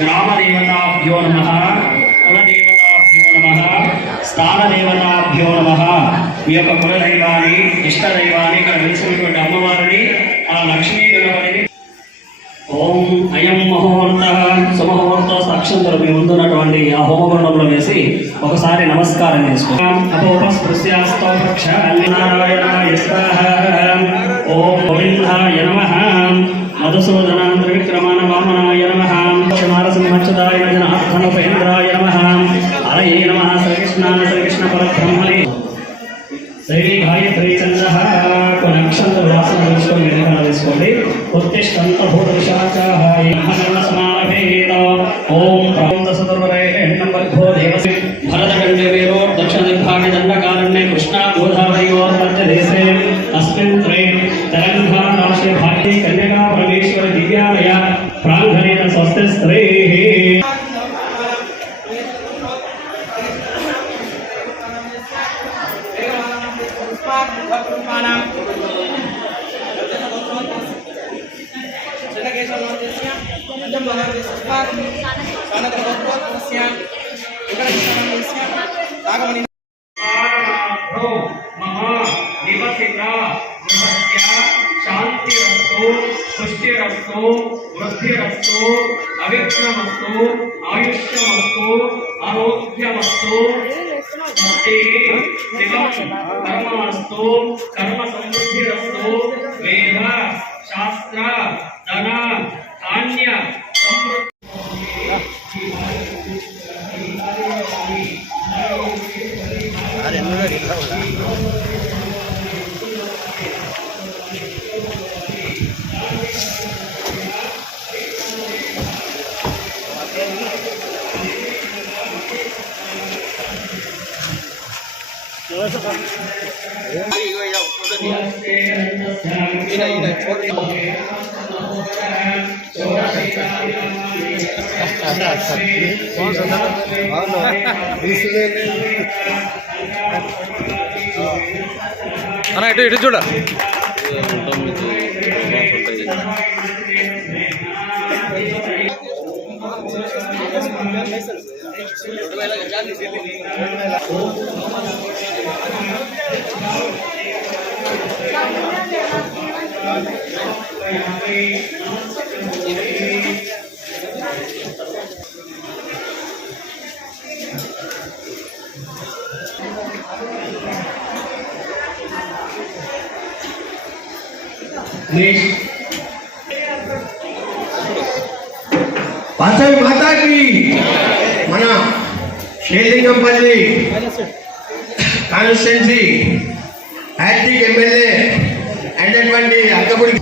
గ్రామదేవతాభ్యో నమః, కులదేవతాభ్యో నమః, స్థానదేవతాభ్యో నమః. మీ యొక్క కులదైవాన్ని, ఇష్టదైవాన్ని, ఇక్కడ వెలిసినటువంటి అమ్మవారిని, ఆ లక్ష్మీ గణపతిని ఓం అయం ముహూర్త సుముహూర్త అక్షంతలు మీ ముందున్నటువంటి ఆ హోమగుండంలో వేసి ఒకసారి నమస్కారం చేసుకుంటాం. ఓం గోవిందాయ నమః, మధుసూదన త్రివిక్రమాన వామనాయ నమః, నారసింహచ్యుతాయ జనార్దనోపేంద్రాయ నమః, హరయే నమః, శ్రీకృష్ణ పరబ్రహ్మణే శ్రీ గాయత్రీ చంద్ర కొన్ని అక్షంతలు వాసన వేసుకొని వెనకాల వేసుకోండి. ఉత్తిష్టంతభూత విశాఖాయ సమావేద ఓం ప్రాంతసదుర్వరేణ్యంబర్భో దేవసి భరతఖండే వేరో దక్షిణ దిగ్భాగే దండకారణ్యే కృష్ణా గోదావరియోర్ మధ్యదేశే అస్మిన్ త్రే తెలంగాణ రాష్ట్రే భాగ్యే కన్యకా పరమేశ్వరి దివ్యాలయ ప్రాంగణేన స్వస్తి స్త్రీః. శాంతిరస్తు, పుష్టిరస్తు, వృద్ధిరస్తు, అవిఘ్నమస్తు, ఆయుష్యమస్తు, ఆరోగ్యమస్తు. కర్మస్తు, కర్మ సమృద్ధిరస్తు, వేద శాస్త్ర ధన ధాన్య సమృద్ధి. అన్న ఇటు ఇటు చూడ వాసవి మాతాకి మన శ్రీలింగంపల్లి కాన్స్టిట్యున్సీ యాక్టివ్ ఎమ్మెల్యే అయినటువంటి అక్కపుడి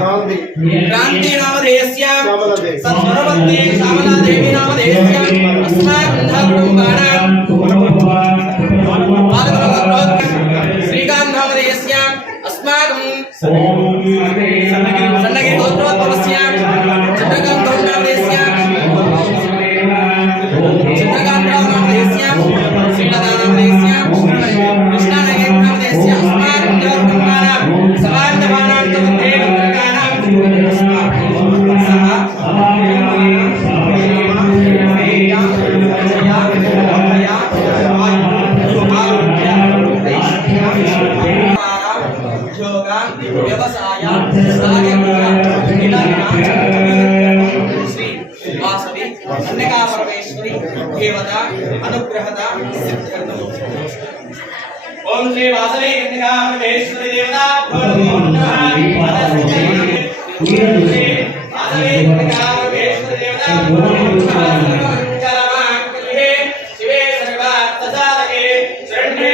क्रांति नामधेयस्य सत्वरवत्ते श्यामला देवी नामधेयस्य अस्माकं कुटुम्बानां వ్యవసాయ శ్రీ వాసవి కన్యకా పరమేశ్వరి దేవత అనుగ్రహత సిద్ధ్యర్థం. ఓం శ్రీ వాసవి కన్యకా పరమేశ్వరి దేవత శివే సర్వార్థసాధకే శరణ్యే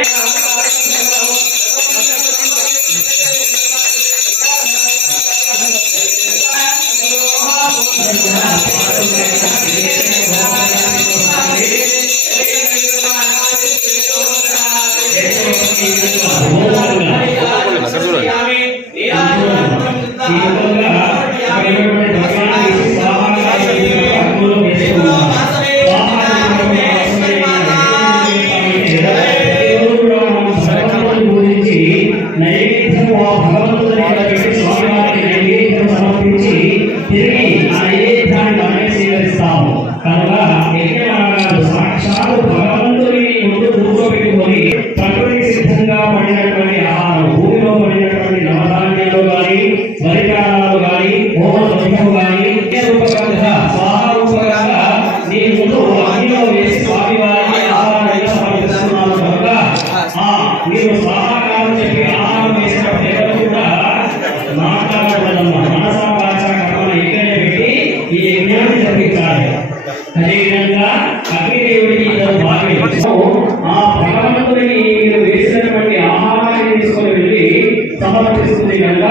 అదేవిధంగా అగ్నిదేవుడికి ఆ భగవంతుడిని వేసినటువంటి ఆహారాన్ని తీసుకొని వెళ్ళి సమర్పిస్తుంది కనుక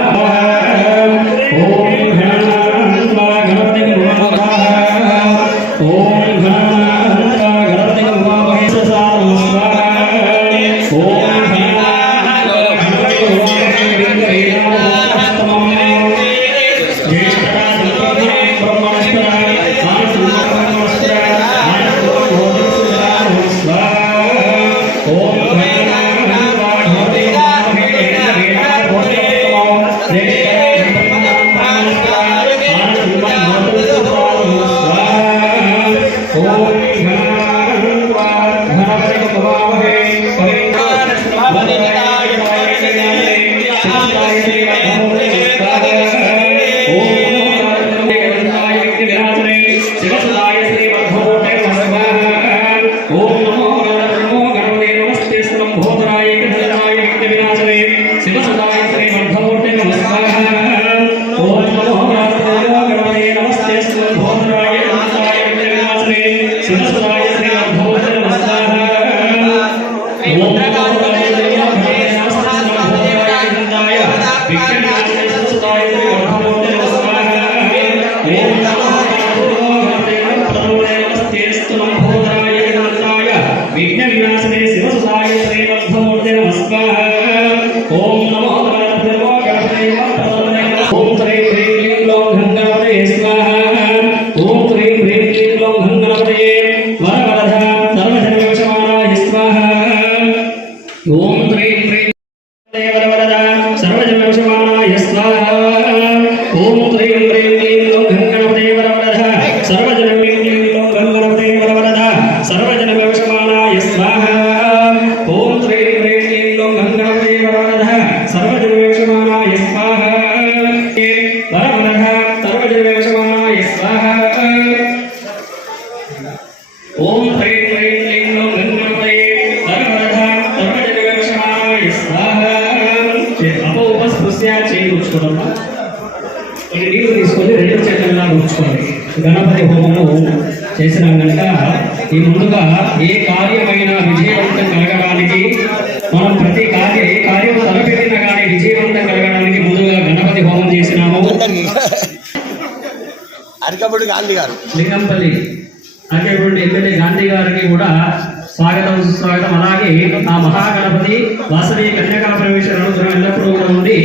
నీరు తీసుకొని రెండు చక్రంగా ఉంచుకోండి. గణపతి హోమము చేసినాం కనుక ఈ ముందుగా ఏ కార్యమైనా విజయవంతం కలగడానికి మనం ప్రతి కార్యం తలపెట్టిన కానీ విజయవంతం కలగడానికి ముందుగా గణపతి హోమం చేసినాము. అరకబడి గాంధీ గారు లింగంపల్లి అటువంటి ఎమ్మెల్యే గాంధీ గారికి కూడా స్వాగతం సుస్వాగతం. అలాగే ఆ మహాగణపతి వాసవి కన్యకా పరమేశ్వర అనుగ్రహం ఎల్లప్పుడూ కూడా ఉంది.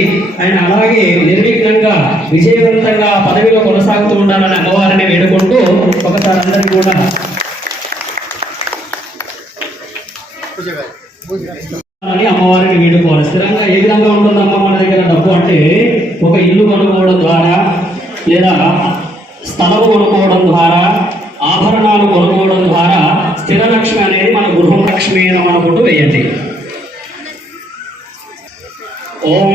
ఆయన అలాగే నిర్విఘ్నంగా విజయవంతంగా పదవిలో కొనసాగుతూ ఉండాలని అమ్మవారిని వేడుకుంటూ ఒకసారి అందరికీ కూడా అమ్మవారిని వేడుకోవాలి. స్థిరంగా ఏ విధంగా ఉంటుంది అమ్మ మన దగ్గర డబ్బు అంటే ఒక ఇల్లు కొనుక్కోవడం ద్వారా లేదా స్థలము కొనుక్కోవడం ద్వారా ఆభరణాలు కొనుక్కోవడం ద్వారా స్థిర లక్ష్మి అనేది మన గృహం లక్ష్మి అనుకుంటూ వేయండి. ఓం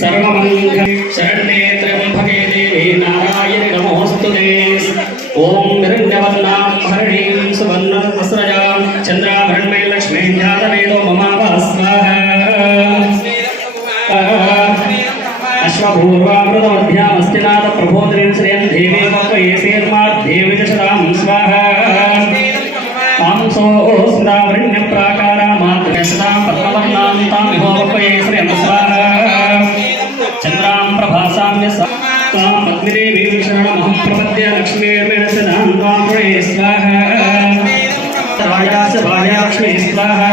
సర్వమంగళ स्वाहा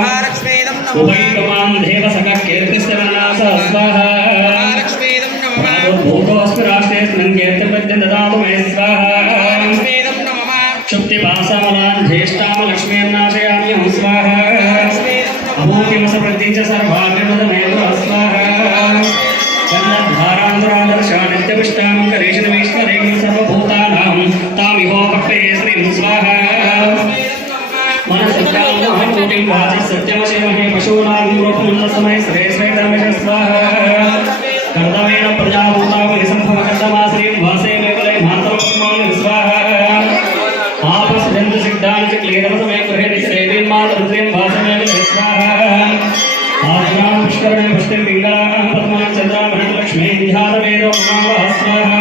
महालक्ष्मीदं नमः उभयतमां देवसखः कीर्तिस्तरणासः स्वाहा महालक्ष्मीदं नमः भूतोऽस्मि राष्ट्रेऽस्मिन् कीर्तिपद्यं ददातु मे स्वाहा महालक्ष्मीदं नमः क्षुप्तिभासामलान् ज्येष्ठां लक्ष्मीर्नाशयाम्यहं स्वाहा अभूतिमसवृद्धिं च सर्वाग्निमदमेव स्वाहा गन्धद्वारान्तरादर्शा नित्यपुष्टां करेशनमीश्वरीं सर्वभूतानां तामिहोपक्तये श्रीं स्वाहा मनसत्यामोटिं वाचि सत्यमशिमहे पशूनां रूपमन्दसमये श्रेष्ठधर्मश स्वाहा कर्दमेन प्रजाभूतामहि सम्भवकर्दमा श्रीं वासे मेवले मातरपुष्माणि स्वाहा आपसजन्तसिद्धानि च क्लीनमसमये गृहे निश्रेवीं मातरुद्रीं वासमेवले स्वाहा आज्ञां पुष्करणे पुष्टिं पिङ्गलां पद्मां चन्द्रां लक्ष्मीं ध्यानवेदो ममावः स्वाहा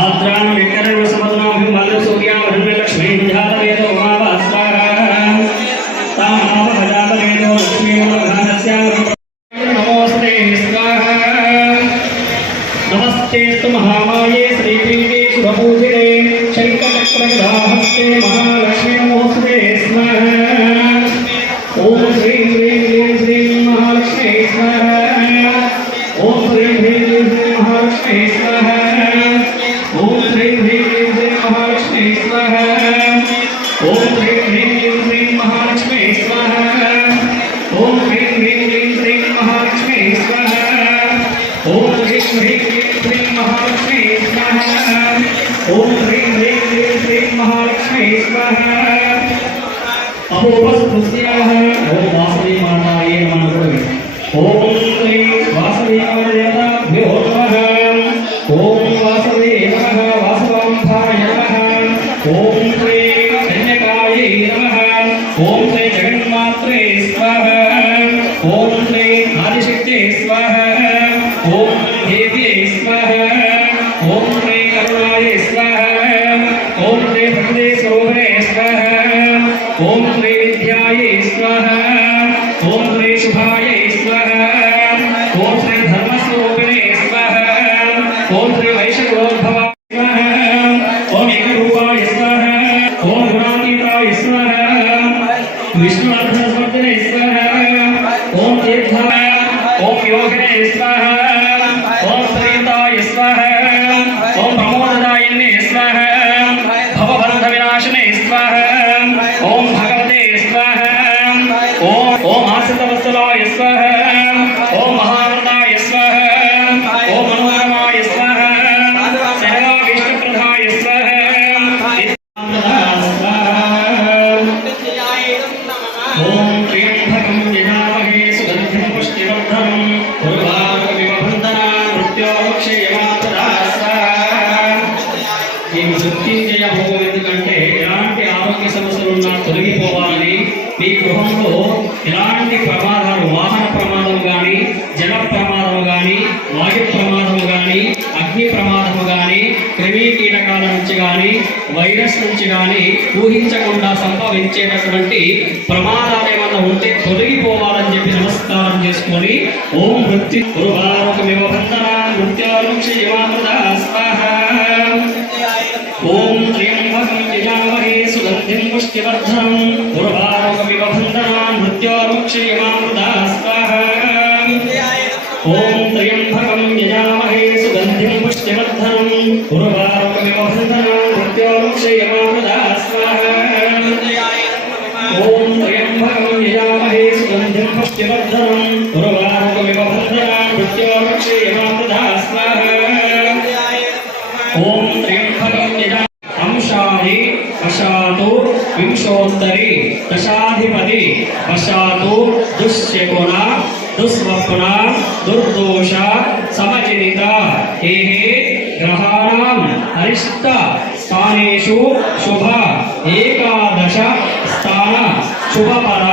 आद्रां विकरणसमदनां मल्लसूर्यां लक्ष्मीं ध्यानवेदो ममावः स्वाहा तामावहजातवेदो लक्ष्मीं मघानस्यां नमोऽस्ते स्वाहा नमस्तेऽस्तु महामाये श्रीपीठे शुभपूजिते शङ्खचक्रगदाहस्ते महालक्ष्मी नमोऽस्ते स्वाहा ॐ ह्रीं ह्रीं क्लीं श्रीं महालक्ष्मी स्वाहा ॐ ह्रीं ह्रीं क्लीं श्रीं महालक्ष्मी स्वाहा ॐ ह्रीं ह्रीं क्लीं श्रीं महालक्ष्मी स्वाहा ॐ ह्रीं ह्रीं क्लीं श्रीं महालक्ष्मी स्वाहा ॐ ह्रीं ह्रीं क्लीं श्रीं महालक्ष्मी स्वाहा ॐ ह्रीं ह्रीं क्लीं श्रीं महालक्ष्मी स्वाहा ॐ ह्रीं ह्रीं क्लीं श्रीं महालक्ष्मी स्वाहा अहोपस्पृश्याः ॐ वासवी माताये नमः ॐ श्रीं वासवीदेवताभ्यो नमः ॐ वासवे नमः वासवाम्भाय नमः ॐ श्रीं कन्यकायै नमः ॐ श्री जगन्मात्रे स्वाहा ॐ श्रीं आदिशक्त्यै स्वाहा ॐ देव्यै स्वाहा ॐ श्रीं करुणायै स्वाहा ॐ श्री भगवते स्वरूपिणे स्वाहा ॐ श्री विद्यायै स्वाहा ॐ श्री शुभायै स्वाहा ॐ श्री धर्मस्वरूपिणे स्वाहा ॐ श्री वैष्णवोद्भवाय स्वाहा ॐ एकरूपाय स्वाहा ॐ गुणातीताय स्वाहा विष्णुवर्धनवर्धने स्वाहा ॐ तीर्थाय ॐ योगिने स्वाहा ॐ श्रीताय स्वाहा ॐ प्रमोददायिने स्वाहा भवबन्धविनाशिने स्वाहा ॐ भगवते स्वाहा ॐ आश्रितवत्सलाय स्वाहा ॐ महावृताय स्वाहा ॐ मनोरमाय स्वाहा सर्वाभीष्टप्रदाय स्वाहा ॐ त्र्यम्बकं यजामहे सुगन्धिं पुष्टिवर्धनं उर्वारुकमिव बन्धनान् मृत्योर्मुक्षयमातुरा स्वाहा ఈ మృత్యుంజయ హోమం ఎందుకంటే ఎలాంటి ఆరోగ్య సమస్యలు ఉన్నా తొలగిపోవాలని మీ గృహంలో ఎలాంటి ప్రమాదాలు వాహన ప్రమాదం కానీ జల ప్రమాదం కానీ వాయు ప్రమాదం కానీ అగ్ని ప్రమాదం కానీ క్రిమి కీటకాల నుంచి కానీ వైరస్ నుంచి కానీ ఊహించకుండా సంభవించేటటువంటి ప్రమాదాలు ఏమన్నా ఉంటే తొలగిపోవాలని చెప్పి నమస్కారం చేసుకొని ఓం మృత్యు గురువారకమివ బంధనాన్ మృత్యోర్ముక్షయమామృతా స్వాహా ॐ त्र्यम्बकं यजामहे सुगन्धिं पुष्टिवर्धनं उर्वारुकमिव बन्धनान् मृत्योर्मुक्षयमामृता स्वाहा ॐ त्र्यम्बकं यजामहे सुगन्धिं पुष्टिवर्धनं उर्वारुकमिव बन्धनान् मृत्योर्मुक्षयमामृता स्वाहा ॐ त्र्यम्बकं यजामहे सुगन्धिं पुष्टिवर्धनं उर्वारुकमिव बन्धनान् मृत्योर्मुक्षयमामृता स्वाहा ॐ त्र्यम्बकं यजा अंशाहि वशातु विंशोत्तरी दशाधिपति वशातु दुष्यगुण दुस्वप्न दुर्दोष समजनित एहे ग्रहाणाम् अरिष्ट स्थानेषु शुभ एकादश स्थान शुभफल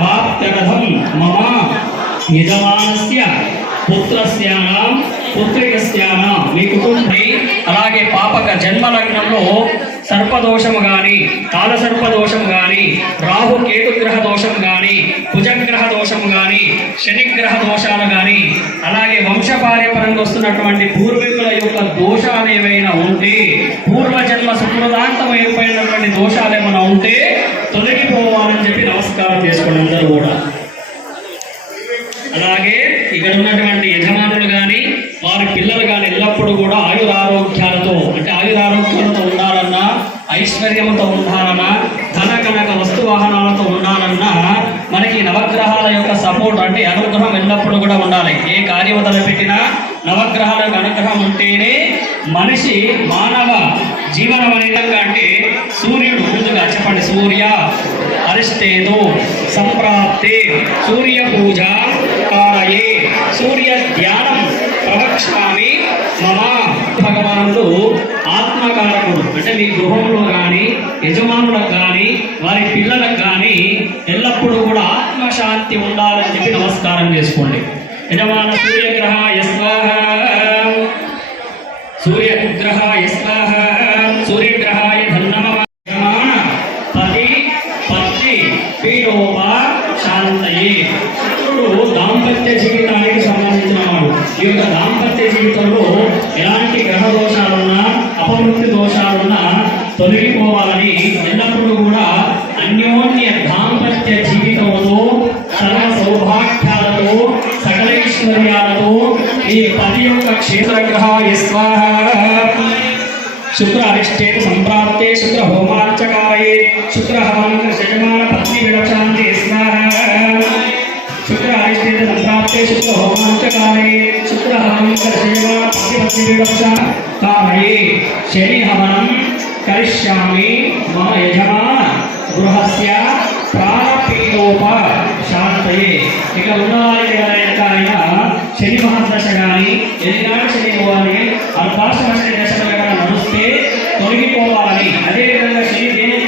वाप्त्यर्थं मम यजमानस्य పుత్రస్యానాం పుత్రికస్యానాం మీ కుటుంబి అలాగే పాపక జన్మ లగ్నంలో సర్పదోషము గాని కాలసర్పదోషం గాని రాహు కేతుగ్రహ దోషం గాని కుజగ్రహ దోషం గాని శనిగ్రహ దోషాలు కానీ అలాగే వంశపార్యపరంగా వస్తున్నటువంటి పూర్వీకుల యొక్క దోషాలు ఏవైనా ఉంటే పూర్వజన్మ సుకృతాంతం ఏర్పడినటువంటి దోషాలు ఏమైనా ఉంటే తొలగిపోవాలని చెప్పి నమస్కారం చేసుకోండి అందరూ కూడా. అలాగే ఇక్కడ ఉన్నటువంటి యజమానులు కానీ వారి పిల్లలు కానీ ఎల్లప్పుడూ కూడా ఆయురారోగ్యాలతో అంటే ఆయురారోగ్యాలతో ఉండాలన్నా, ఐశ్వర్యంతో ఉండాలన్నా, ధన కనక వస్తు వాహనాలతో ఉండాలన్నా మనకి నవగ్రహాల యొక్క సపోర్ట్ అంటే అనుగ్రహం ఎల్లప్పుడూ కూడా ఉండాలి. ఏ కార్యం తలపెట్టినా నవగ్రహాల యొక్క అనుగ్రహం ఉంటేనే మనిషి మానవ జీవనం అనేది అంటే సూర్యుడు ముందుగా చెప్పండి. సూర్య అరిష్టేదు సంప్రాప్తే సూర్య పూజ కారయే సూర్య ధ్యానం ప్రవక్ష్యామి మమ. భగవానుడు ఆత్మకారకుడు అంటే మీ గృహంలో కానీ యజమానులకు కానీ వారి పిల్లలకు కానీ ఎల్లప్పుడూ కూడా ఆత్మశాంతి ఉండాలని చెప్పి నమస్కారం చేసుకోండి. యజమాన సూర్యగ్రహాయ స్వాహ సూర్యగ్రహాయ స్వాహ సూర్యగ్రహాయ ధన్నమ పతి పత్ని పీడోప శాంతయే. శుక్రుడు దాంపత్య జీవితానికి సంబంధించిన వాడు. ఈ యొక్క దాంపత్య జీవితంలో ఎలాంటి గ్రహ దోషాలున్నా అపమృత్యు దోషాలున్నా తొలగిపోవాలని ఎల్లప్పుడూ కూడా అన్యోన్య దాంపత్య జీవితంలో సర్వ సౌభాగ్యాలతో సకల ఐశ్వర్యాలతో ఈ పతి యొక్క క్షేత్రగ్రహాయ స్వాహ శుక్ర అరిష్టేత సంప్రాప్తే శుక్ర హోమార్చకారయే శుక్ర హవాంక యజమాన పత్ని విడశాంతి స్వాహ శుక్ర అరిష్టేత సంప్రాప్తే శుక్ర హోమార్చకారయే శుక్ర హవాంక యజమాన పత్ని విడశాంతి శని హవనం కరిష్యామి మమ యజమాన గృహస్య ప్రాణపీడోప శాంతయే. ఇక ఉన్నవారికి ఎవరైనా శని మహాదశ కానీ ఎదినాడు శని పోవాలి అర్ధాశ్రమ శని దశలు కనుక నడుస్తే తొలగిపోవాలని. అదేవిధంగా శని దేనికి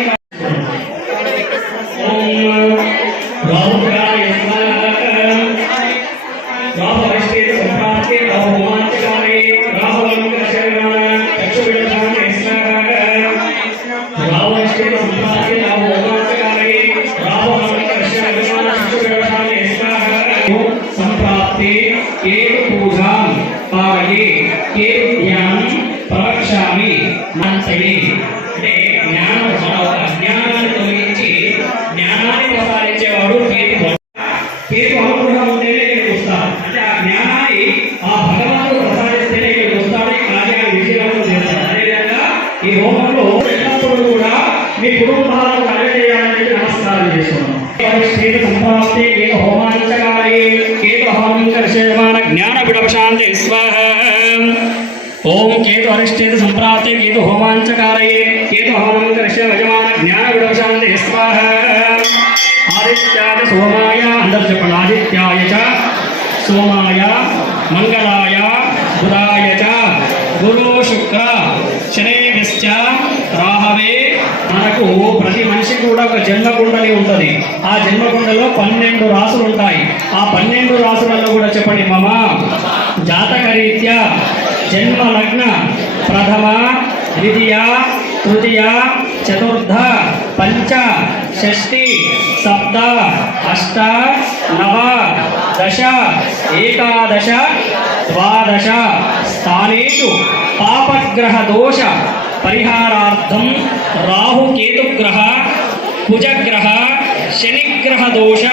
సంప్రాప్తే కేతు పూజాం పారయే కేతు ధ్యానం ప్రవక్ష్యామి మంతయే. అంటే జ్ఞానం అజ్ఞానాన్ని తొలగించి జ్ఞానాన్ని ప్రసాదించేవాడు కేతు. కేతు అనుగ్రహం ఉంటేనే ఇక్కడికి వస్తాడు. అంటే ఆ జ్ఞానాన్ని ఆ భగవంతుడు ప్రసాదిస్తేనే ఇక్కడికి వస్తాడు. ఈ కార్యాన్ని విజయవంతం చేస్తాడు. అదేవిధంగా ఈ హోమంలో ఎల్లప్పుడూ కూడా మీ కుటుంబాలను కలగజేయాలని నమస్కారం చేస్తున్నాం. సంప్రాప్తే కేతు హోమాంచకారయే కేతు హోమంకర్షయమాన జ్ఞాన విడవశాంతి స్వాహ. ఓం కేతు అరిష్టేత సంప్రాప్తే కేతు హోమాంచకారయే కేతు హోమంకర్షయమాన జ్ఞాన విడవశాంతి స్వాహ. ఆదిత్యాయ సోమాయ అందరూ చెప్పండి. ఆదిత్యాయ చ సోమాయ మంగళాయ బుధాయ చ గురు శుక్ర శనేశ్చ రాహవే. మనకు ప్రతి మనిషి కూడా ఒక జన్మకుండలి ఉంటుంది. ఆ జన్మకుండలో 12 రాసులు ఉంటాయి. ఆ 12 రాసులలో కూడా చెప్పండి. మమ జాతకరీత్యా జన్మ లగ్న ప్రథమ ద్వితీయ తృతీయ చతుర్థ పంచ షష్ఠి సప్త అష్ట నవ దశ ఏకాదశ ద్వాదశ స్థానేషు పాపగ్రహ దోష పరిహారార్థం రాహుకేతుగ్రహ కుజగ్రహ శనిగ్రహ దోష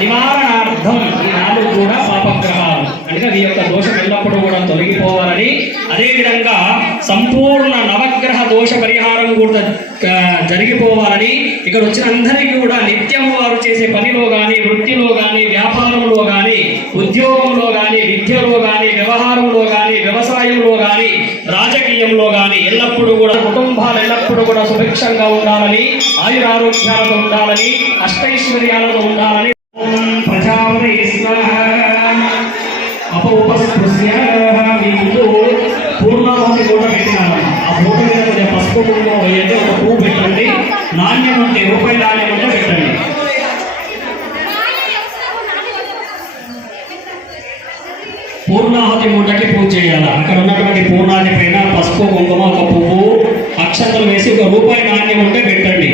నివారణార్థం ఈ 4 కూడా పాపగ్రహాలు. అంటే ఈ యొక్క దోషం ఎల్లప్పుడూ కూడా తొలగిపోవాలని, అదేవిధంగా సంపూర్ణ నవగ్రహ దోష పరిహారం కూడా జరిగిపోవాలని ఇక్కడ వచ్చిన అందరికీ కూడా నిత్యం వారు చేసే పనిలో కానీ వృత్తిలో కానీ వ్యాపారంలో కానీ ఉద్యోగంలో కానీ విద్యలో కానీ వ్యవహారంలో కానీ వ్యవసాయంలో కానీ రాజకీయంలో కానీ ఎల్లప్పుడూ కూడా కుటుంబాలు ఎల్లప్పుడూ కూడా సుభిక్షంగా ఉండాలని, ఆయురారోగ్యాలతో ఉండాలని, అష్టైశ్వర్యాలతో ఉండాలని. ప్రజాపతి ఉపస్పృశ్య మీ ముందు పూర్ణాహుతి కూడా పెట్టినాను. ఆ మూట మీద కొద్దిగా పసుపు కుంకుమ వేయండి. ఒక పువ్వు పెట్టండి. నాణ్యం ఉంటే రూపాయి నాణ్యం ఉంటే పెట్టండి. పూర్ణాహుతి మూటకి పూజ చేయాలి. అక్కడ ఉన్నటువంటి పూర్ణాహుతి పైన పసుపు కుంకుమ ఒక పువ్వు అక్షతలు వేసి ఒక రూపాయి నాణ్యం ఉంటే పెట్టండి.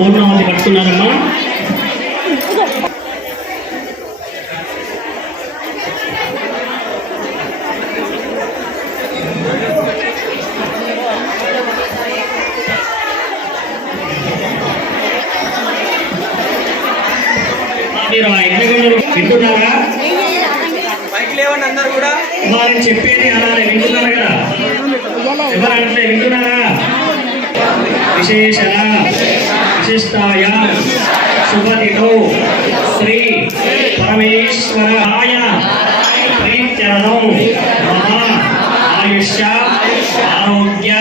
పూర్ణావతి పట్టుకున్నారమ్మా. మీరు ఆ యజ్ఞగుండం వింటున్నారా? పైకి లేవండి అందరు కూడా. వారిని చెప్పేది అలానే వింటున్నారు కదా? ఎవరంటే వింటున్నారా? విశేషణ విశిష్టాయ శుభదితో శ్రీ పరమేశ్వరాయ ప్రీత్యర్థం మమ ఆయుష్య ఆరోగ్య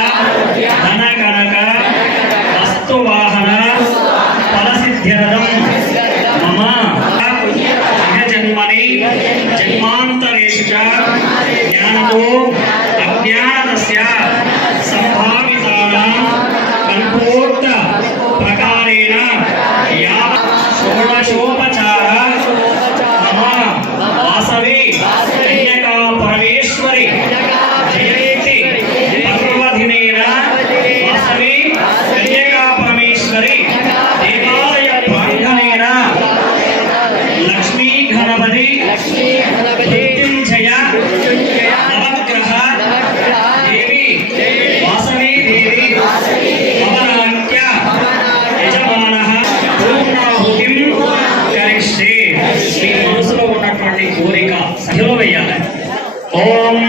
ధన కనక వస్తువాహన ఫలసిద్ధ్యర్థం మమ జన్మని జన్మాంతరేషు చ జ్ఞానతో అజ్ఞానస్య సంభావితానాం కల్పోక్త ప్రకారేణ యావత్ షోడశోపచార మమ వాసవి కన్యకా పరమేశ్వరి జయంతి పర్వదినేన వాసవి కన్యకా పరమేశ్వరి దేవాలయ ప్రాంగణేన లక్ష్మీ గణపతి మృత్యుంజయ నవగ్రహ దేవి వాసవి దేవి పవనాఖ్య యజమానః పూర్ణాహుతిం కరిష్యే. మీ మనసులో ఉన్నటువంటి కోరిక సహిలో వేయాలి. ఓం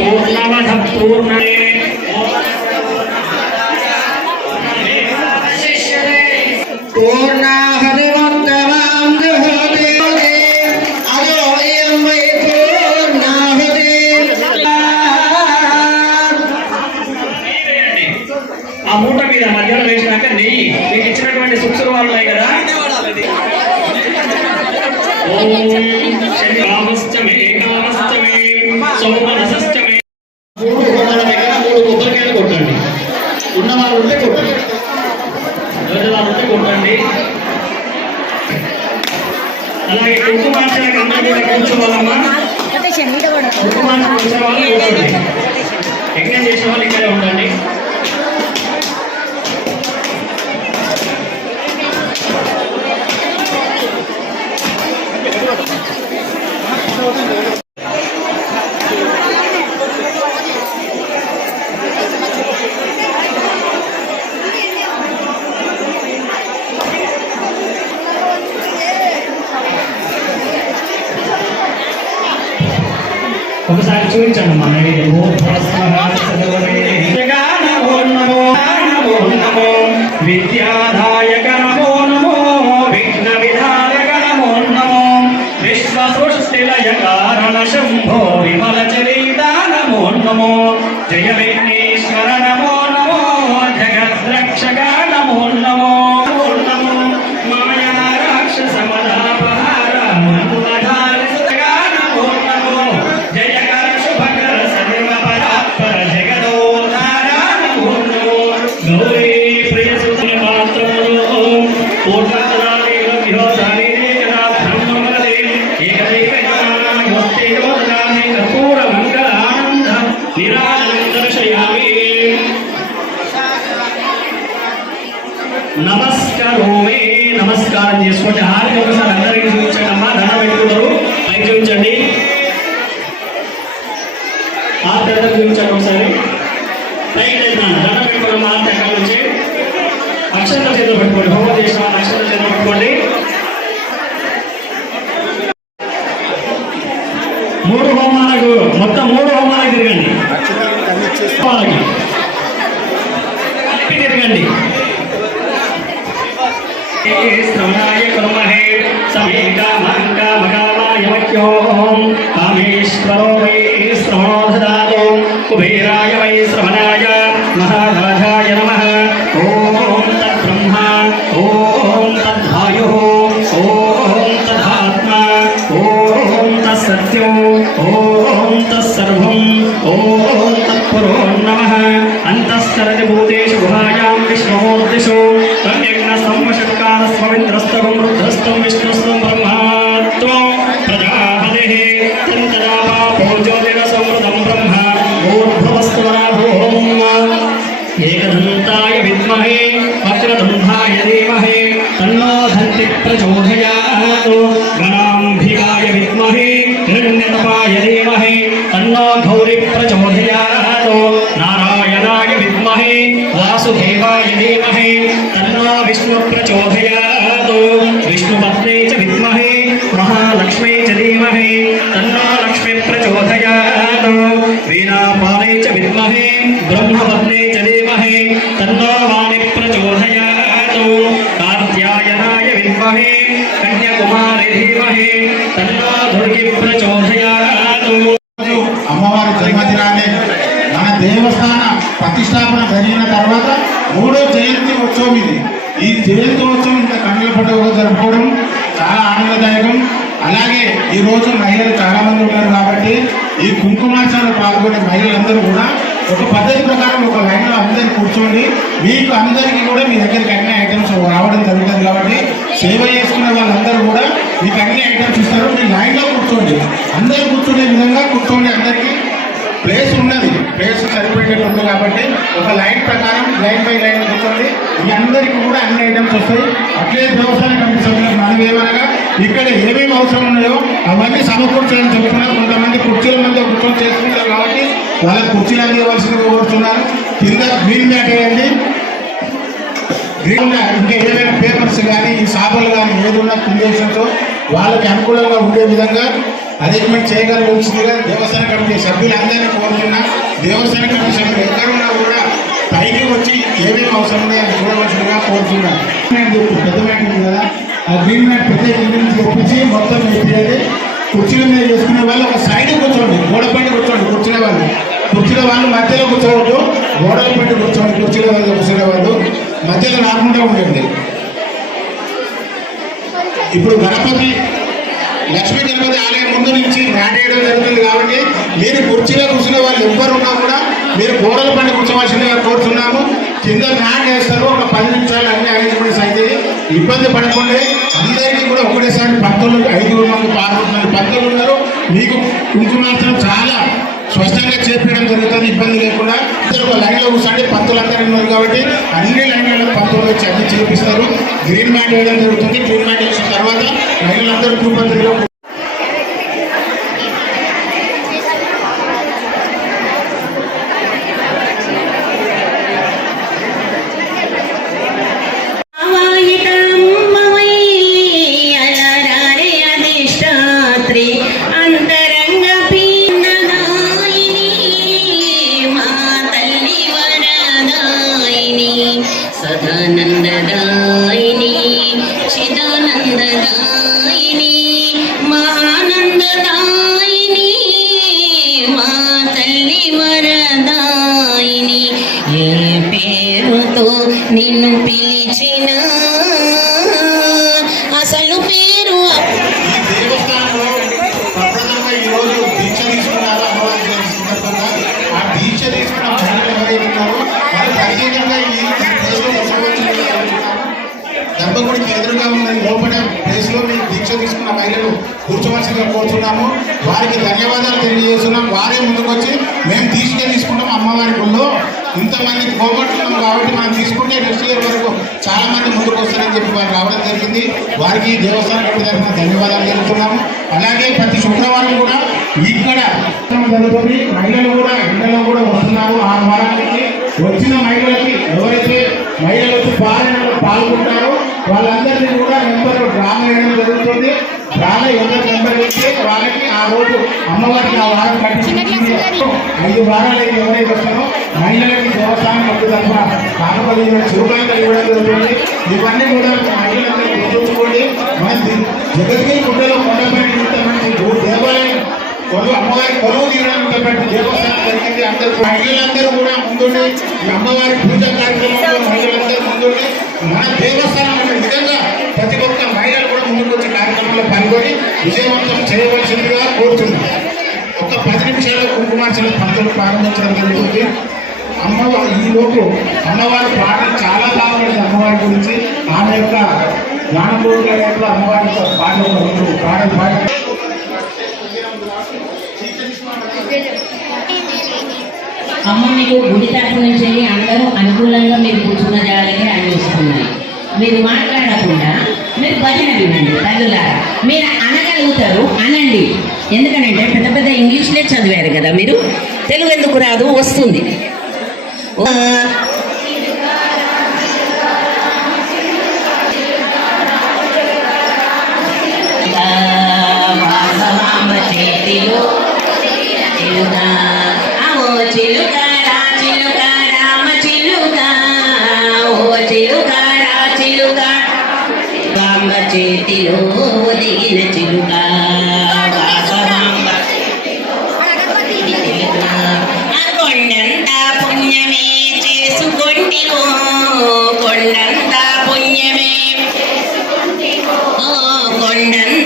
పూర్ణమద పూర్ణమే ఆ మూట మీద మధ్యలో వేసినాక నెయ్యి మీకు ఇచ్చినటువంటి శుక్రవారం ఉన్నాయి కదా. ఓం శనివామశ్చమే కామశ్చమే సోమరసశ్చమే. 3 హోమాల దగ్గర 3 కొబ్బరికాయలు కొట్టండి. ఉన్నవారు ఉంటే కొట్టండి, రోజువారు ఉంటే కొట్టండి. అలాగే కుంకుమార్చనకు అందరూ కూడా కూర్చోవాలమ్మా. కుంకుమార్చన కూర్చోే వాళ్ళు కూర్చోండి. యజ్ఞం చేసే వాళ్ళు ఇక్కడే ఉండండి. ఒకసారి చూపించండి మా నైవేద్యం. విద్యాదాయక నమో నమో విఘ్న విధాయక నమో నమో విశ్వసృష్టిలయ కారణ శంభో విమల చరిత నమో నమో జయ విఘ్నేశ్వర నమో నమో జగద్రక్షక నమో నమో నమో మాయా రాక్షస మదాపహార మన్మధారిసుతగా నమో నమో జయ కర శుభకర సర్వ పరాత్పర జగదోద్ధార నమో నమో గౌరీ ప్రియ సుతని పాత్రములో పూర్ణతరాదేవ విహోదాని జనా బ్రహ్మమలదే ఏకదైవ జ్ఞానాయోస్తే యోదనామి కర్పూర మంగళ ఆనంద నిరాజనం దర్శయామి. నమస్కారమే నమస్కారం చేసుకోండి. హారతి ఒకసారి అందరికీ చూపించండి అమ్మా. దండం పెట్టుకుంటారు, పైకి చూపించండి. ఆ తర్వాత చూపించండి ఒకసారి. పైకి తెచ్చాను దండం పెట్టుకోండి. హారతి అక్కడ నుంచి అక్షంత చేతులు పెట్టుకోండి. హోమం చేసిన వాళ్ళు అక్షంత చేతులు పెట్టుకోండి. 3 హోమాలకు మొత్తం 3 హోమాలకు తిరగండి. కలిపి తిరగండి. శ్రవణాయ కుర్మహే సమేకామాయ మహ్యోం కామేశ్వరో వై శ్రవణో దదాతు కుబేరాయ వై శ్రవణాయ మహారాజాయ నమః. ఓం తద్బ్రహ్మ ఓం తద్వాయుః ఓం తదాత్మా ఓం తత్సత్యం ఓం తత్సర్వం ఓం తత్పురో నమః. అంతఃసరతి భూతేషు గుహాయాం విష్ణోర్దిశో తన్యజ్ఞ సంవశత్కార స్వమింద్రస్తవం రుద్రస్తం విష్ణుస్తం బ్రహ్మాత్వం ప్రజాపతిః తంతరాపా భోజ్యోతిర సంవృతం బ్రహ్మ ఊర్ధ్వవస్వరాభూం ఏకదంతాయ విద్మహే వక్రతుండాయ ధీమహి प्रचोदयात् गणाम्बिकाय विद्महे हिरण्यतपाय धीमहि तन्नो गौरी प्रचोदयात् नारायणाय विद्महे वासुदेवाय धीमहि तन्नो विष्णु प्रचोदयात् विष्णुपत्नी च विद्महे महालक्ष्मी च धीमहि तन्नो लक्ष्मी प्रचोदयात् वीणापाणे च विद्महे ब्रह्मपत्नी च धीमहि तन्नो वाणी प्रचोदयात् कात्यायनाय विद्महे कन्याकुमारी धीमहि तन्नो दुर्गी प्रचोदयात्। అమ్మవారి జన్మదినాన్ని మన దేవస్థాన ప్రతిష్టాపన జరిగిన తర్వాత 3వ జయంతి ఉత్సవం ఇది. ఈ జయంతి ఉత్సవం ఇంత కన్నుల పండుగ జరుపుకోవడం చాలా ఆనందదాయకం. అలాగే ఈ రోజు మహిళలు చాలా మంది ఉన్నారు కాబట్టి ఈ కుంకుమార్చనలో పాల్గొనే మహిళలందరూ కూడా ఒక పద్ధతి ప్రకారం ఒక లైన్లో అందరు కూర్చోండి. మీకు అందరికీ కూడా మీ దగ్గరికి అన్ని ఐటమ్స్ రావడం జరుగుతుంది కాబట్టి సేవ చేసుకునే వాళ్ళందరూ కూడా మీకు అన్ని ఐటమ్స్ ఇస్తారు. మీ లైన్లో కూర్చోండి, అందరూ కూర్చునే విధంగా కూర్చోండి. అందరికీ ప్లేస్ ఉన్నది, ప్లేస్ సరిపోయేటట్టు ఉంది కాబట్టి ఒక లైన్ ప్రకారం లైన్ బై లైన్ కూర్చోండి. మీ అందరికీ కూడా అన్ని ఐటమ్స్ వస్తాయి. అట్లే వ్యవసాయ కమిటీ సభ్యులకు మనం ఏమనగా ఇక్కడ ఏమేమి అవసరం ఉన్నాయో అవన్నీ సమకూర్చాలని చెప్తున్నారు. కొంతమంది కుర్చీల మధ్య కూర్చొని చేసుకుంటారు కాబట్టి వాళ్ళ కుర్చీలు అందివ్వాల్సిందిగా కోరుతున్నారు. కింద గ్రీన్ మ్యాట్ వేయండి. గ్రీన్ ఇంకా ఏదైనా పేపర్స్ కానీ ఈ సాబులు కానీ ఏదున్నా కుండేషన్తో వాళ్ళకి అనుకూలంగా ఉండే విధంగా అరేంజ్మెంట్ చేయగలవలసిందిగా దేవస్థాన కమిటీ సభ్యులందరినీ కోరుతున్నా. దేవస్థాన కమిటీ సభ్యులు ఎక్కడున్నా కూడా పైకి వచ్చి ఏమేమి అవసరం ఉన్నాయో అది చూడవలసిందిగా కోరుతున్నాను. పెద్ద మ్యాట్ ఉంది కదా, ఆ గ్రీన్ మ్యాట్ పెద్ద నుంచి ఒప్పించి మొత్తం వేసేది. కుర్చీల మీద చేసుకునే వాళ్ళు ఒక సైడ్ కూర్చోండి, గోడ పైన కూర్చోండి. కుర్చీల వాళ్ళు మధ్యలో కూర్చోవద్దు, గోడల పైన కూర్చోండి. కుర్చీల వాళ్ళు కూర్చునే వాళ్ళు మధ్యలో రాకుండా ఉండండి. ఇప్పుడు గణపతి లక్ష్మీ గణపతి ఆలయం ముందు నుంచి మ్యాట్ వేయడం జరుగుతుంది కాబట్టి మీరు కుర్చీలో కూర్చునే వాళ్ళు ఎవ్వరు ఉన్నా కూడా మీరు గోడల పైన కూర్చోవలసిందిగా కోరుతున్నాము. కింద మ్యాట్ వేస్తారు, ఒక 10 నిమిషాలు అన్ని అరేంజ్మెంట్స్ అయితే ఇబ్బంది పడకుండా అందరికీ కూడా ఒకటేసారి 5 మంది 6 మంది పంతులు ఉన్నారు. మీకు కుంకుమార్చన చాలా స్పష్టంగా చేపించడం జరుగుతుంది, ఇబ్బంది లేకుండా. ఒక లైన్లో కూర్చోండి. పంతులందరూ ఉన్నారు కాబట్టి అన్ని లైన్లలో పంతులు వచ్చి అన్ని చేపిస్తారు. గ్రీన్ మ్యాట్ వేయడం జరుగుతుంది. గ్రీన్ మ్యాట్ వేసిన తర్వాత మహిళలందరూ తిరుపతిలో సదానందదాయిని చిదానందదాయిని మహానందదాయిని మా తల్లి వరదాయిని ఏ పేరుతో నిన్ను పిలిచిన అసలు పేరు ఈ దేవస్థానంలో ప్రప్రథమంగా ఈరోజు దీక్ష తీసుకున్నారు. అమ్మవారి సందర్భంగా ఆ దీక్ష తీసుకున్న మహిళలు ఎవరైతే ఉన్నారో వాళ్ళు ప్రత్యేకంగా ఈ ప్లేస్లో గర్భగుడికి ఎదురుగా ఉన్న లోపల ప్లేస్లో మీరు దీక్ష తీసుకున్న మహిళలు కూర్చోవలసిందిగా కోరుతున్నాము. వారికి ధన్యవాదాలు తెలియజేస్తున్నాం. వారే ముందుకొచ్చి మేము దీక్ష తీసుకుంటాం అమ్మవారి గుళ్ళో ఇంతమంది పోగొట్టున్నాం కాబట్టి మనం తీసుకుంటే నెక్స్ట్ ఇయర్ వరకు చాలా మంది ముందుకు వస్తారని చెప్పి వారు రావడం జరిగింది. వారికి దేవస్థానం కమిటీ తరఫున ధన్యవాదాలు తెలుపుతున్నాము. అలాగే ప్రతి శుక్రవారం కూడా ఇక్కడ జరుగుతుంది. మహిళలు కూడా ఎండలో కూడా వస్తున్నారు. ఆ వారానికి వచ్చిన మహిళలకి ఎవరైతే మహిళలు వచ్చి పాలనలో పాల్గొంటారో వాళ్ళందరినీ కూడా నెంబర్ డ్రా వేయడం జరుగుతుంది. డ్రాలో ఎవరు నెంబర్ ఇస్తే వాళ్ళకి ఆ రోజు అమ్మవారికి ఆ వారం కట్టించి 5 వారాలకి ఎవరైతే వస్తారో మహిళలకి దేవస్థానం కమిటీ తరఫున కానుకలు శుభకాంతలు ఇవ్వడం జరుగుతుంది. ఇవన్నీ కూడా మహిళలందరూ గుర్తుంచుకోండి. మంచి జగద్గిరి గుడ్డలో కొండపైన ఇంతమంది దేవాలయం అమ్మవారి కొలువు తీయడానికి పెట్టి దేవస్థానం జరిగింది. అందరూ మహిళలందరూ కూడా ముందుండి ఈ అమ్మవారి పూజ కార్యక్రమంలో మహిళలందరూ ముందుండి మన దేవస్థానం అనే విధంగా ప్రతి ఒక్క మహిళలు కూడా ముందుకు వచ్చే కార్యక్రమంలో పాల్గొని విజయవంతం చేయవలసిందిగా కోరుతున్నాం. ఒక 10 నిమిషాల్లో కుంకుమార్చన పంతులు ప్రారంభించడం జరుగుతుంది. అమ్మవారు ఈలోపు అమ్మవారి పాటలు చాలా బాగుంటుంది. అమ్మవారి గురించి ఆమె యొక్క జ్ఞానపూర్వక అమ్మవారి యొక్క పాటలు పాడి అమ్మ మీకు గుడి తరఫు నుంచి అందరూ అనుకూలంగా మీరు కూర్చున్న జాగాలకే అనిపిస్తున్నాయి. మీరు మాట్లాడకుండా మీరు భజన వినండి తల్లులారా. మీరు అనగలుగుతారు, అనండి. ఎందుకనంటే పెద్ద పెద్ద ఇంగ్లీష్లే చదివారు కదా మీరు, తెలుగు ఎందుకు రాదు? వస్తుంది. చేతిలో చిలుక, ఓ చిలుక రా చిలుక, రామ చిలుక, ఓ చిలుక రా చిలుక, రామ చేతిలో ఒదిగిన చిలుక, వాసవాంబ కొండంత పుణ్యమే చేసుకొంటివో, కొండంత పుణ్యమే, ఓ కొండంత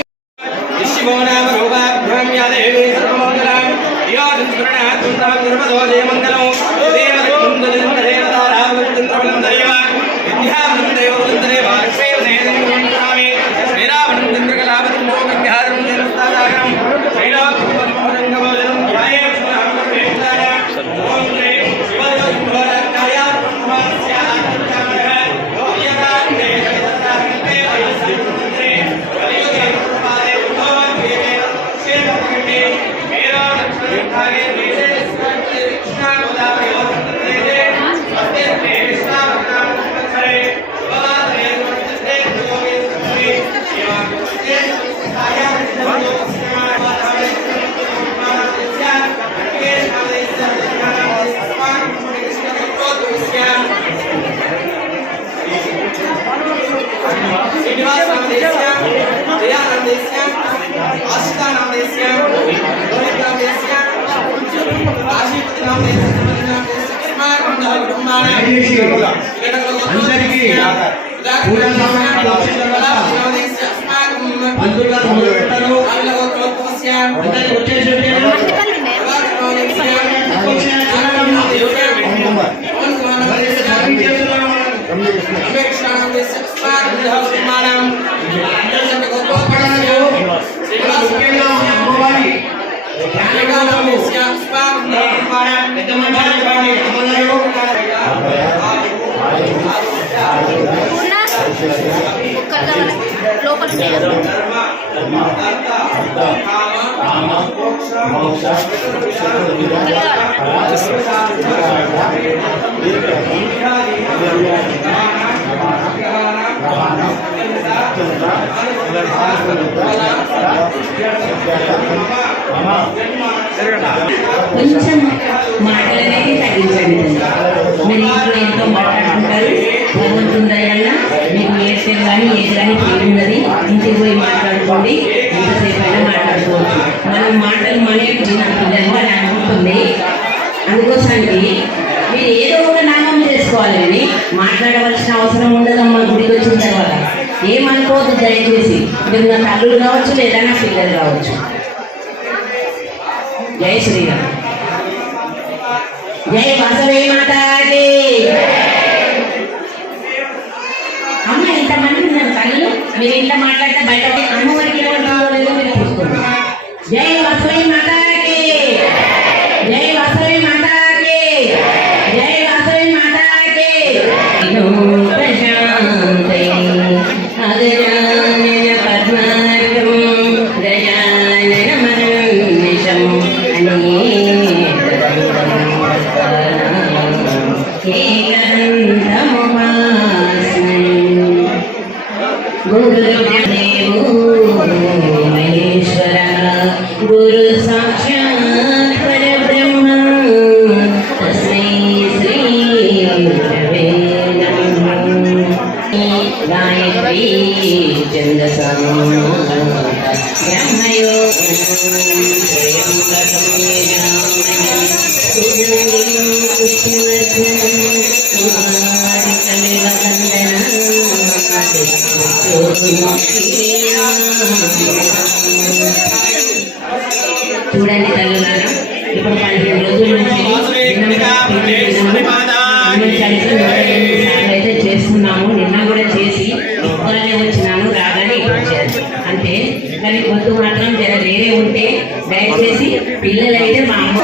అందరికీ పూజా సమయానికి వచ్చిన తర్వాత పంతులుగా మొదలుపెట్టారు. అందరికీ వచ్చేసి ముఖ్యంగా అమ్మవారి పెద్ద కొంచెం మాటలనేది తగ్గించండి. మీరు ఇంట్లో ఎంతో మాట్లాడుకుంటారు. భగవంతుని దయ వల్ల మీకు ఏడ్చేది కానీ ఏది కానీ పేరున్నది. ఇంటికి పోయి మాట్లాడుకోండి, ఎంతసేపు అయినా మాట్లాడుకోవచ్చు. మనం మాటలు మనే నా పిల్లలు అని అనుకుంటుంది. అందుకోసానికి మీరు ఏదో ఒక నామం చేసుకోవాలి కానీ మాట్లాడవలసిన అవసరం ఉండదమ్మా. గుడికి వచ్చిన తర్వాత ఏమనుకోవద్దు దయచేసి. మీరు నా తల్లులు కావచ్చు లేదా నా పిల్లలు కావచ్చు. జై శ్రీరామ్. జై వాసవి మాతాకి. అమ్మ ఇంతమంది ఉన్నారు తల్లులు. మీరు ఇంట్లో మాట్లాడితే బయట అమ్మవారికి ఏమంటారో లేదో మీరు చూసుకోండి. జై వాసవి మాతాకి. జై వాసవి మాతాకి. జై వాసవి మాతాకి. ప్రశాంతి అగజానన పద్మార్గం గజానన మరణిషం గురుదేవో మహేశ్వర గురు సాక్షాత్ పరబ్రహ్మ తస్మై శ్రీ గురవే నమః. గాయత్రీ ఛందసా చూడండి తల్లులారా, ఇప్పుడు 15 రోజుల నుంచి అయితే చేస్తున్నాము. నిన్న కూడా చేసి ఒక్కనే వచ్చినాను, రాగానే వచ్చాను అంతే. కానీ గొంతు మాత్రం జర వేరే ఉంటే దయచేసి పిల్లలైతే మా అమ్మ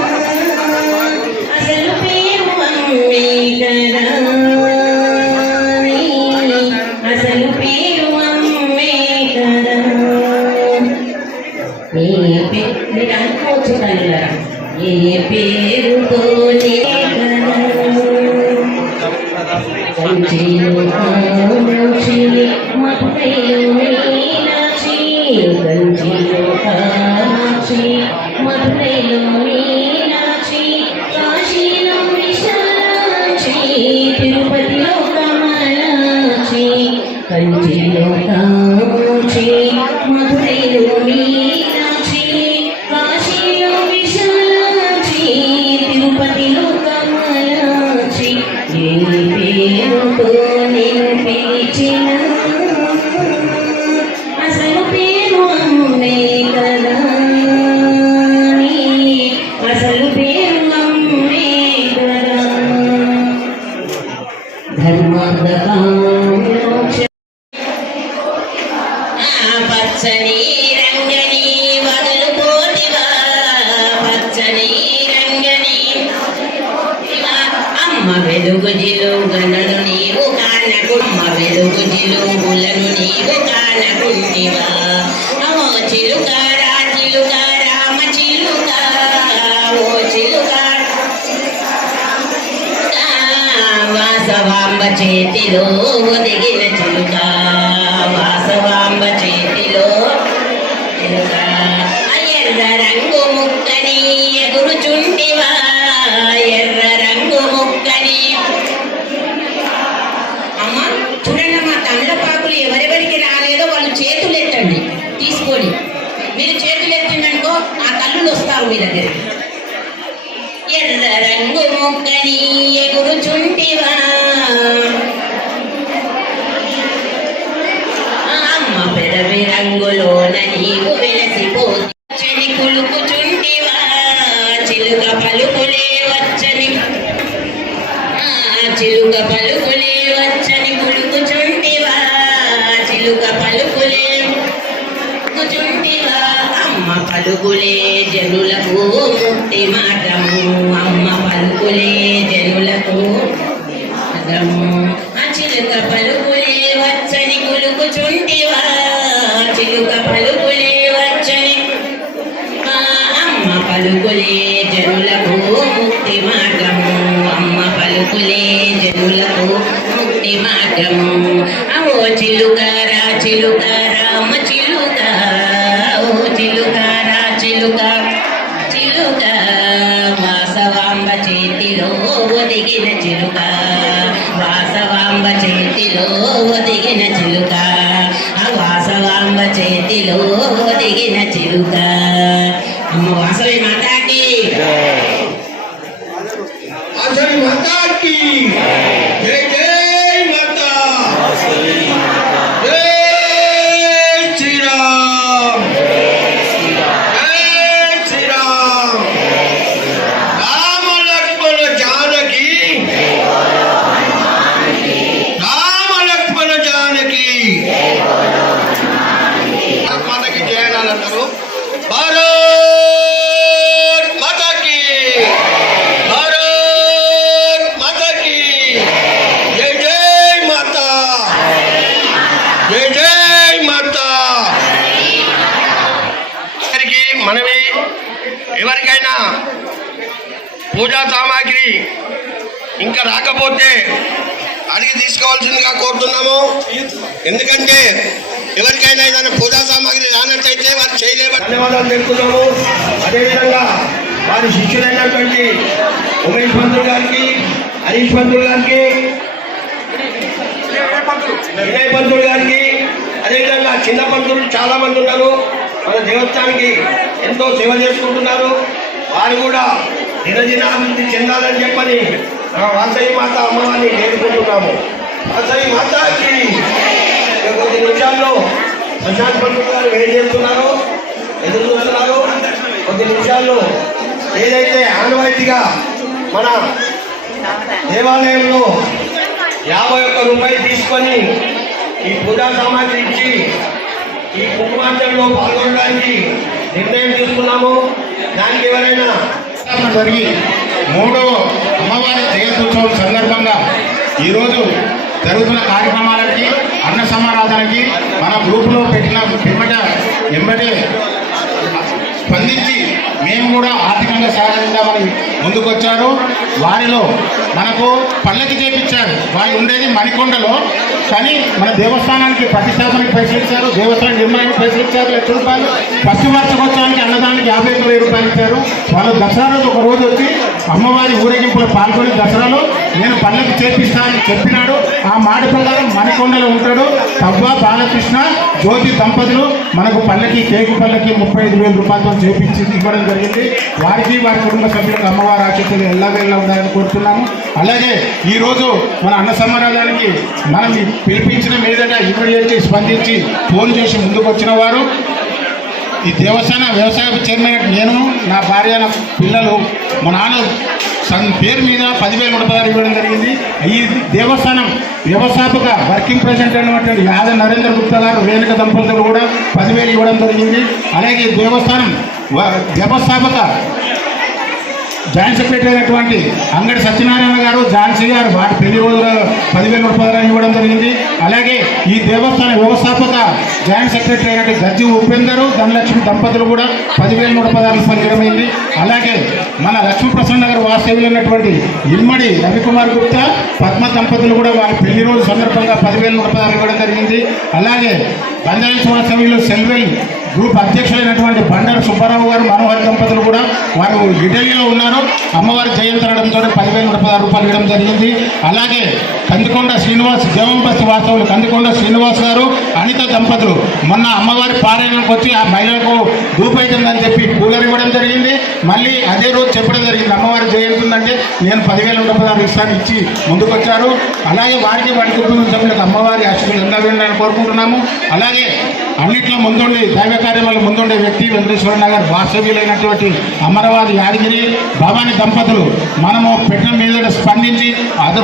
అసలు పేరు అమ్మే కదా, అసలు పేరు అమ్మే మీరు అనుకోవచ్చు తల్లిగారా ఏ పేరుతో కంచిలో కామాక్షి మధురైలో మీనాక్షి కంచిలో కామాక్షి మధురైలో మీనాక్షి కాశీలో విశాలాక్షి తిరుపతిలో కమలాక్షి కంచిలో కామాక్షి మధురైలో మీనాక్షి కాశీలో విశాలాక్షి తిరుపతిలో కమలాక్షి ఏ పేరుతో నేను పిలిచిన అసలు పేరు అమ్మే కదా నీ అసలు పేరు అమ్మే కదా ధర్మార్థకామోక్ష పచ్చని రంగని వదలు పోతివా పచ్చని రంగని అమ్మ వెలుగు జిలుగలను నీవు కానకు అమ్మ వెలుగు జిలుగులను నీవు కానకుంటివా ఓ చిలుక రామ చిలుక ఓ చిలుక వాసవాంబ చేతిలో ఒదిగిన చిలుక వాసవాంబ చేతిలో చిలుక ఎర్ర రంగు ముక్కని ఎగురుచుంటివా ఎర్ర రంగు ముక్కని అమ్మ చూడండి మా తమలపాకులు ఎవరెవరికి రాలేదో వాళ్ళు చేతులు ఎత్తండి తీసుకొని మీరు చేతులు ఎత్తిందనుకో ఆ తల్లులు వస్తారు మీ దగ్గరికి ఎర్ర రంగు ముక్కని ఎగురుచుంటివా అమ్మ పెదవి రంగులోన నీవు వెలసిపోతని కులుకుచుంటివా చిలుక పలుకులే వచ్చని చిలుక పలుకులే వచ్చని కులుకుచుంటివా చిలుక పలుకులే కూర్చుంటివా అమ్మ పలుకులే జనులకు ముక్తి మార్గము అమ్మ పలుకులే జనులకు మార్గము చిలుక పలుకులే వచ్చని కులుకుచుంటివా చిలుక పలుకులే వచ్చని అమ్మ పలుకులే జనులకు ముక్తి మార్గము అమ్మ పలుకులే జనులకు ముక్తి మార్గము అవో చిలుక రామ చిలుక ఓ చిలుక చిలుక చిలుక వాసవాంబ చేతిలో ఒదిగిన చిలుక వాసవాంబ చేతిలో ఒదిగిన చిలుక ఆ వాసవాంబ చేతిలో ఒదిగిన చిలుక అమ్మ వాసవి మాతాకి వాసవి మాతాకి జై జై మాతా జై శ్రీరామ్ జై శ్రీరామ్ రామ లక్ష్మణ జానకి రామ లక్ష్మణ జానకి మాతకి జయనాలంటారు భారత్ మాతాకి భారత్ మాతాకి జై జై మాతా జై జై మాతా మనమే ఎవరికైనా పూజా సామాగ్రి ఇంకా రాకపోతే అడిగి తీసుకోవాల్సిందిగా కోరుతున్నాము. ఎందుకంటే ఎవరికైనా ఏదైనా పూజా సామాగ్రి రానట్టయితే వారు చేయలేబట్టి ధన్యవాదాలు తెలుపుతున్నాము. అదేవిధంగా వారి శిష్యులైనటువంటి ఉమేష్ పంతులు గారికి, హరీష్ పంతులు గారికి, వినయ్ పంతులు గారికి, అదేవిధంగా చిన్న పంతులు చాలా మంది ఉన్నారు. మన దేవస్థానానికి ఎంతో సేవ చేసుకుంటున్నారు. వారు కూడా దినదినాభివృద్ధి చెందాలని చెప్పని వాసవి మాత అమ్మవారిని వేడుకుంటున్నాము. వాసవి మాతాకి కొద్ది నిమిషాల్లో ప్రశాంత్ పంతులు గారు ఏం చేస్తున్నారు, ఎదురు చూస్తున్నారు. కొద్ది నిమిషాల్లో ఏదైతే ఆనవాయితీగా మన దేవాలయంలో 51 రూపాయలు తీసుకొని ఈ పూజా సామాగ్రి ఇచ్చి ఈ కుంకుమార్చనలో పాల్గొనడానికి నిర్ణయం తీసుకున్నాము. దానికి ఎవరైనా జరిగి 3వ అమ్మవారి జయంత్యుత్సవం సందర్భంగా ఈరోజు జరుగుతున్న కార్యక్రమాలకి అన్న సమారాధనకి మన గ్రూపులో పెట్టిన ఎంబటే స్పందించి మేము కూడా ఆర్థికంగా సహాయపడదామని ముందుకొచ్చారు. వారిలో మనకు పల్లకి చేపించారు. వారు ఉండేది మణికొండలో, కానీ మన దేవస్థానానికి ప్రతిష్టాపనకి పైసలు ఇచ్చారు, దేవస్థానం నిర్మాణానికి పైసలు ఇచ్చారు 1,00,000 రూపాయలు, ఫస్ట్ వార్షికోత్సవానికి అన్నదానికి 51,000 రూపాయలు ఇచ్చారు. వాళ్ళు దసరా రోజు ఒక రోజు వచ్చి అమ్మవారి ఊరేగింపులో పాల్గొని దసరాలో నేను పల్లకి చేపిస్తానని చెప్పినాడు. ఆ మాట ప్రకారం మణికొండలో ఉంటాడు. తవ్వ బాలకృష్ణ జ్యోతి దంపతులు మనకు పల్లకి కేకు పల్లకి 35,000 రూపాయలతో చేపించి ఇవ్వడం జరిగింది. వారికి వారి కుటుంబ సభ్యులకు అమ్మవారి ఆశీస్సులు ఎల్లవేళ ఉండాలని కోరుతున్నాము. అలాగే ఈరోజు మన అన్న సమారాధానికి మనం పిలిపించిన మీదట ఇమీడియట్లీ స్పందించి ఫోన్ చేసి ముందుకు వచ్చిన వారు ఈ దేవస్థాన వ్యవసాయ చైర్మన్ నేను, నా భార్య, నా పిల్లలు, మా నాన్న పేరు మీద 10,000 రూపాయలు ఇవ్వడం జరిగింది. ఈ దేవస్థానం వ్యవస్థాపక వర్కింగ్ ప్రెసిడెంట్ అయినటువంటి యాదవ్ నరేంద్ర గుప్తా గారు, రేణుక దంపతులు కూడా 10,000 ఇవ్వడం జరిగింది. అలాగే దేవస్థానం వ్యవస్థాపక జాయింట్ సెక్రటరీ అయినటువంటి అంగడి సత్యనారాయణ గారు, ఝాన్సీ గారు వారి పెళ్లి రోజు 10,000 రూపాయలు ఇవ్వడం జరిగింది. అలాగే ఈ దేవస్థాన వ్యవస్థాపక జాయింట్ సెక్రటరీ అయినటువంటి గజ్జి ఉపేందరు, ధనలక్ష్మి దంపతులు కూడా 10,000 రూపాయలు ఇవ్వడమైంది. అలాగే మన లక్ష్మీప్రసన్న గారు వాస్తవ్యులు ఉన్నటువంటి ఇమ్మడి రవికుమార్ గుప్తా, పద్మ దంపతులు కూడా వారి పెళ్లి రోజు సందర్భంగా 10,000 రూపాయలు ఇవ్వడం జరిగింది. అలాగే బంజాయి వాస్తవ్యులు సెల్వెల్ గ్రూప్ అధ్యక్షులైనటువంటి బండారు సుబ్బారావు గారు, మనోహర్ దంపతులు కూడా వారు ఇటలీలో ఉన్నారు. అమ్మవారి జయంతి అనడంతో 10,000 రూపాయలు ఇవ్వడం జరిగింది. అలాగే కందికొండ శ్రీనివాస్ దేవంబస్తి వాస్తవులు కందికొండ శ్రీనివాస్ గారు, అనిత దంపతులు మొన్న అమ్మవారి పారాయణకు వచ్చి ఆ మహిళలకు గ్రూప్ అవుతుందని చెప్పి కూలర్ ఇవ్వడం జరిగింది. మళ్ళీ అదే రోజు చెప్పడం జరిగింది అమ్మవారి జయంతి ఉందంటే నేను 10,000 రూపాయలు ఇస్తాను ఇచ్చి ముందుకొచ్చారు. అలాగే వారికి వారి కుటుంబ సభ్యులకు అమ్మవారి ఆశీస్సులు ఎందాలని కోరుకుంటున్నాము. అలాగే అన్నింటిలో ముందుండి దైవ కార్యక్రమాలు ముందుండే వ్యక్తి వెంకటేశ్వర నగర్ వాస్తవ్యులైనటువంటి అమరవాది యాదగిరి భవాని దంపతులు మనము పెట్టిన మీద స్పందించి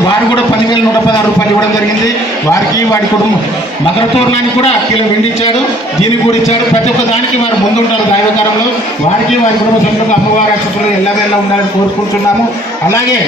వారు కూడా 10,116 రూపాయలు ఇవ్వడం జరిగింది. వారికి వారి కుటుంబం మకర తోరణానికి కూడా కిలో వెండిచ్చాడు, దీనికి కూడా ఇచ్చాడు. ప్రతి ఒక్క దానికి వారు ముందుంటారు దైవకారంలో. వారికి వారి కుటుంబ సభ్యులకు అమ్మవారి ఆశీస్సులు ఎల్లవేళ ఉండాలని కోరుకుంటున్నాము. అలాగే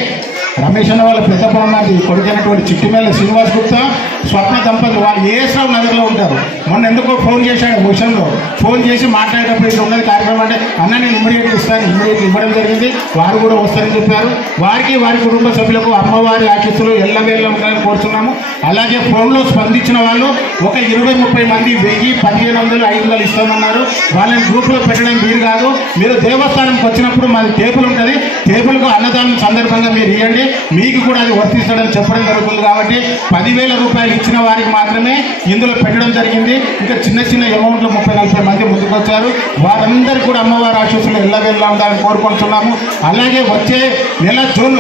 రమేష్ అన్న వాళ్ళ పెద్ద పొరమాది కొడుకైనటువంటి చిట్టిమేళ్ళ శ్రీనివాస్ గుప్తా, స్వప్న దంపతులు వాళ్ళు ఏఎస్రావు నగర్లో ఉంటారు. మొన్న ఎందుకో ఫోన్ చేశాడు విషయంలో, ఫోన్ చేసి మాట్లాడేటప్పుడు ఇట్లా ఉన్నది కార్యక్రమం అంటే అన్న నేను ఇమ్మీడియట్గా ఇస్తాను, ఇమ్మీడియట్గా ఇవ్వడం జరిగింది. వారు కూడా వస్తారని చెప్పారు. వారికి వారి కుటుంబ సభ్యులకు అమ్మవారి ఆశీస్సులు ఎల్లవేళ ఉండాలని కోరుతున్నాము. అలాగే ఫోన్లో స్పందించిన వాళ్ళు ఒక 20-30 మంది 1000, 1,500, 500 ఇస్తామన్నారు. వాళ్ళని గ్రూప్లో పెట్టడం వీలు కాదు. మీరు దేవస్థానంకి వచ్చినప్పుడు మాది టేబుల్ ఉంటుంది, టేబుల్కు అన్నదానం సందర్భంగా మీరు ఇవ్వండి, మీకు కూడా అది వర్తిస్తాడని చెప్పడం జరుగుతుంది. కాబట్టి 10,000 రూపాయలు ఇచ్చిన వారికి మాత్రమే ఇందులో పెట్టడం జరిగింది. ఇంకా చిన్న చిన్న అమౌంట్లో 30-40 మంది ముందుకు వచ్చారు. వారందరికీ కూడా అమ్మవారి ఆశీస్సులు ఎల్లవేళ ఉండాలని కోరుకుంటున్నాము. అలాగే వచ్చే నెల జూన్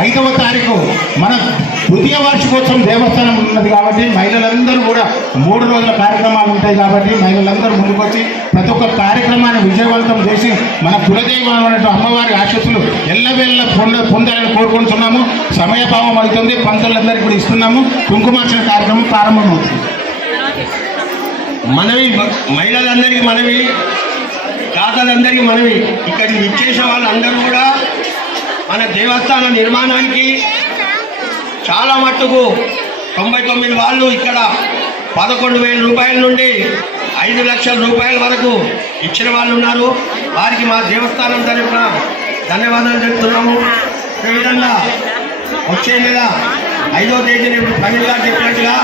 5వ తారీఖు మన ద్వితీయ వార్షికోత్సవం దేవస్థానం ఉన్నది కాబట్టి మహిళలందరూ కూడా 3 రోజుల కార్యక్రమాలు ఉంటాయి కాబట్టి మహిళలందరూ ముందుకొచ్చి ప్రతి ఒక్క కార్యక్రమాన్ని విజయవంతం చేసి మన కులదైవం అమ్మవారి ఆశీస్సులు ఎల్లవేళ్ళ పొందాలని కోరుకుంటున్నాము. సమయభావం అవుతుంది, పంతులందరికీ కూడా ఇస్తున్నాము. కుంకుమార్చన కార్యక్రమం ప్రారంభమవుతుంది. మనవి మహిళలందరికీ మనవి, తాతలందరికీ మనవి, ఇక్కడికి ఇచ్చేసే వాళ్ళందరూ కూడా మన దేవస్థాన నిర్మాణానికి చాలా మట్టుకు 99 వాళ్ళు ఇక్కడ 11,000 రూపాయల నుండి 5 లక్షల రూపాయల వరకు ఇచ్చిన వాళ్ళు ఉన్నారు. వారికి మా దేవస్థానం తరఫున ధన్యవాదాలు చెప్తున్నాము. ఈ విధంగా వచ్చే నెల 5వ తేదీని ప్రవీణ్ గారు చెప్పినట్టుగా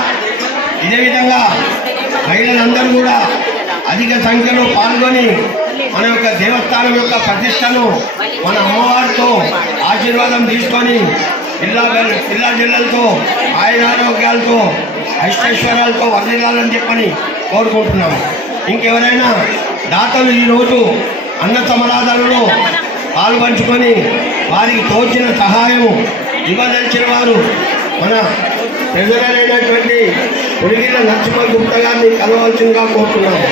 ఇదే విధంగా మహిళలందరూ కూడా అధిక సంఖ్యలో పాల్గొని మన యొక్క దేవస్థానం యొక్క ప్రతిష్టను మన అమ్మవారితో ఆశీర్వాదం తీసుకొని పిల్ల జిల్లలతో ఆయురారోగ్యాలతో ఐశ్వర్యాలతో వర్ధిల్లాలని చెప్పని కోరుకుంటున్నాము. ఇంకెవరైనా దాతలు ఈరోజు అన్న సమరాధనలో పాల్పంచుకొని వారికి తోచిన సహాయము ఇవ్వదలిచిన వారు మన ప్రజలైనటువంటి ఉడిగిన నరసింహ గుప్తా గారిని కలవలసిందిగా కోరుతున్నాము.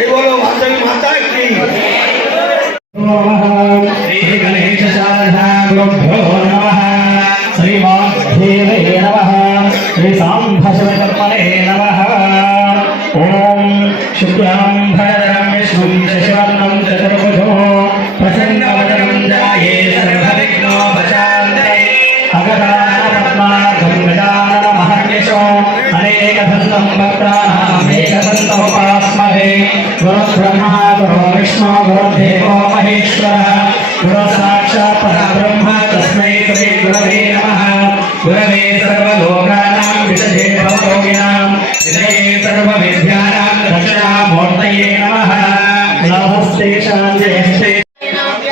ఏగోలో వాసవి మాతాకి శ్రీ గణేశ శారదాభ్యో నమః. శ్రీమాధ్యేవే నమః. శ్రీ సాంబశివకర్మణే నమః. ఓం శుక్లాంబరధరం విష్ణుం శశివర్ణం చతుర్భుజం ప్రసన్నవదనం ధ్యాయే సర్వవిఘ్నోపశాంతయే. అగజానన గజానన మహర్నిశో అనేకదంతం భక్తానాం ఏకదంతం ఉపాస్మహే. गुरु विष्णु गुरुदेवो महेश्वरः गुरु साक्षात् परब्रह्म तस्मै श्री गुरवे नमः। गुरवे सर्वलोकानां विषये भवरोगिणां विषये सर्वविद्यानां दक्षिणामूर्तये नमः। नमस्ते शान्तिस्ते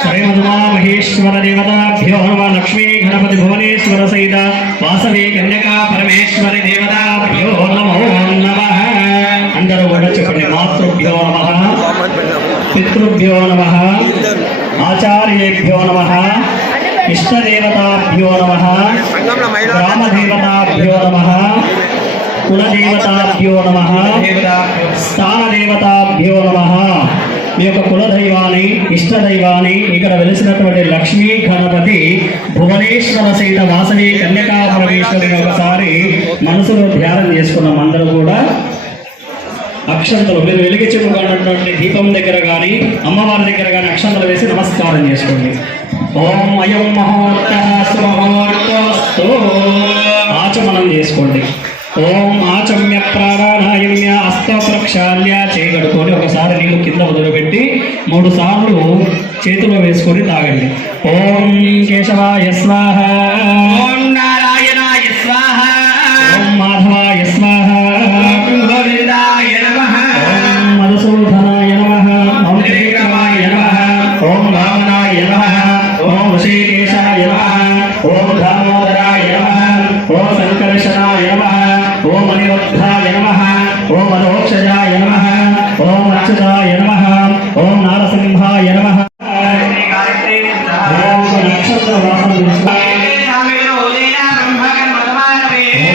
श्रीमद्मा महेश्वर देवताभ्यो नमः। लक्ष्मी गणपति भुवनेश्वर सहित वासवी कन्यका परमेश्वरी देवताभ्यो नमो नमः। अंदर కూడా చెప్పండి మాతృభ్యో నమః పితృభ్యో నమః ఆచార్యేభ్యో నమః ఇష్టదేవతాభ్యో నమః గ్రామదేవతాభ్యో నమః కులదేవతాభ్యో నమః స్థానదేవతాభ్యో నమః। మీ యొక్క కులదైవాన్ని ఇష్టదైవాన్ని ఇక్కడ వెలిసినటువంటి లక్ష్మీ గణపతి భువనేశ్వర సహిత వాసవి కన్యకా పరమేశ్వరిని ఒకసారి మనసులో ధ్యానం చేసుకున్నాం అందరూ కూడా। అక్షంతలు మీరు వెలిగించుకున్నటువంటి దీపం దగ్గర కానీ అమ్మవారి దగ్గర కానీ అక్షంతలు వేసి నమస్కారం చేసుకోండి। ఓం అయం మహోర్త సుమహోర్తస్తు ఆచమనం చేసుకోండి। ఓం ఆచమ్య ప్రాణాయామ్య హస్త ప్రక్షాళ్య చేయగడుకొని ఒకసారి నీళ్ళు కింద వదిలిపెట్టి 3 సార్లు చేతిలో వేసుకొని తాగండి। ఓం కేశవాయ స్వాహ ఓం నారాయణాయ స్వాహ ఓం మాధవాయ స్వాహ గోవిందాయ నమః ఓం మధుసూదనాయ నమః ఓం త్రివిక్రమాయ నమః ఓం వామనాయ నమః ఓం ఋషికేశాయ నమః ఓం దామోదరాయ నమః ఓం సంకర్షణాయ నమః ఓం అనిరుద్ధాయ నమః ఓం అలోక్షజాయ నమః ఓం అచ్యుతాయ నమః ఓం నారసింహాయ నమః ఓం నక్షత్ర వాసం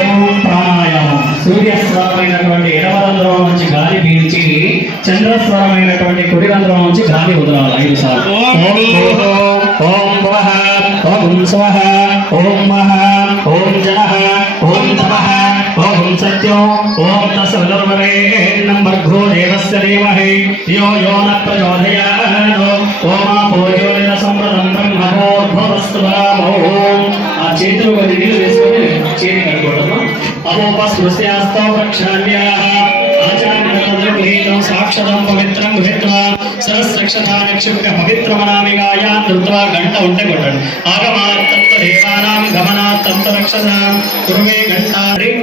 ఓం ప్రాణాయామం సూర్యస్వరమైనటువంటి ఎడమరంధ్రం నుంచి గాలి పీల్చి చంద్రస్వరమైనటువంటి కుడి రంధ్రం నుంచి గాలి వదలాలి 5 సార్లు। ఓం ఓం వః ఓం స్వః ఓం మః ఓం జనః ఓం తపః ఓం సత్యం ఓం తస్సవితుర్వరేణ్యం భర్గో దేవస్య ధీమహి ధియో యో న ప్రచోదయాత్ ఓమాపో జ్యోతిర సంప్రదం బ్రహ్మోద్భవస్తు ఓం। ఆ చేతులు కొన్ని నీళ్ళు వేసుకొని చేతి కడుక్కోవడం। అపోపస్పృశ్యాస్తో ప్రక్షాళ్యాః ఆచార్యగృహీతం సాక్షరం పవిత్రం గృహీత్వా సహస్రక్షతా నిక్షిప్య పవిత్రమనామిగాయా నృత్వా గంట ఉంటే కొట్టండి। ఆగమాత్తంత దేవానాం గమనాత్తంత రక్షసాం కురుమే గంట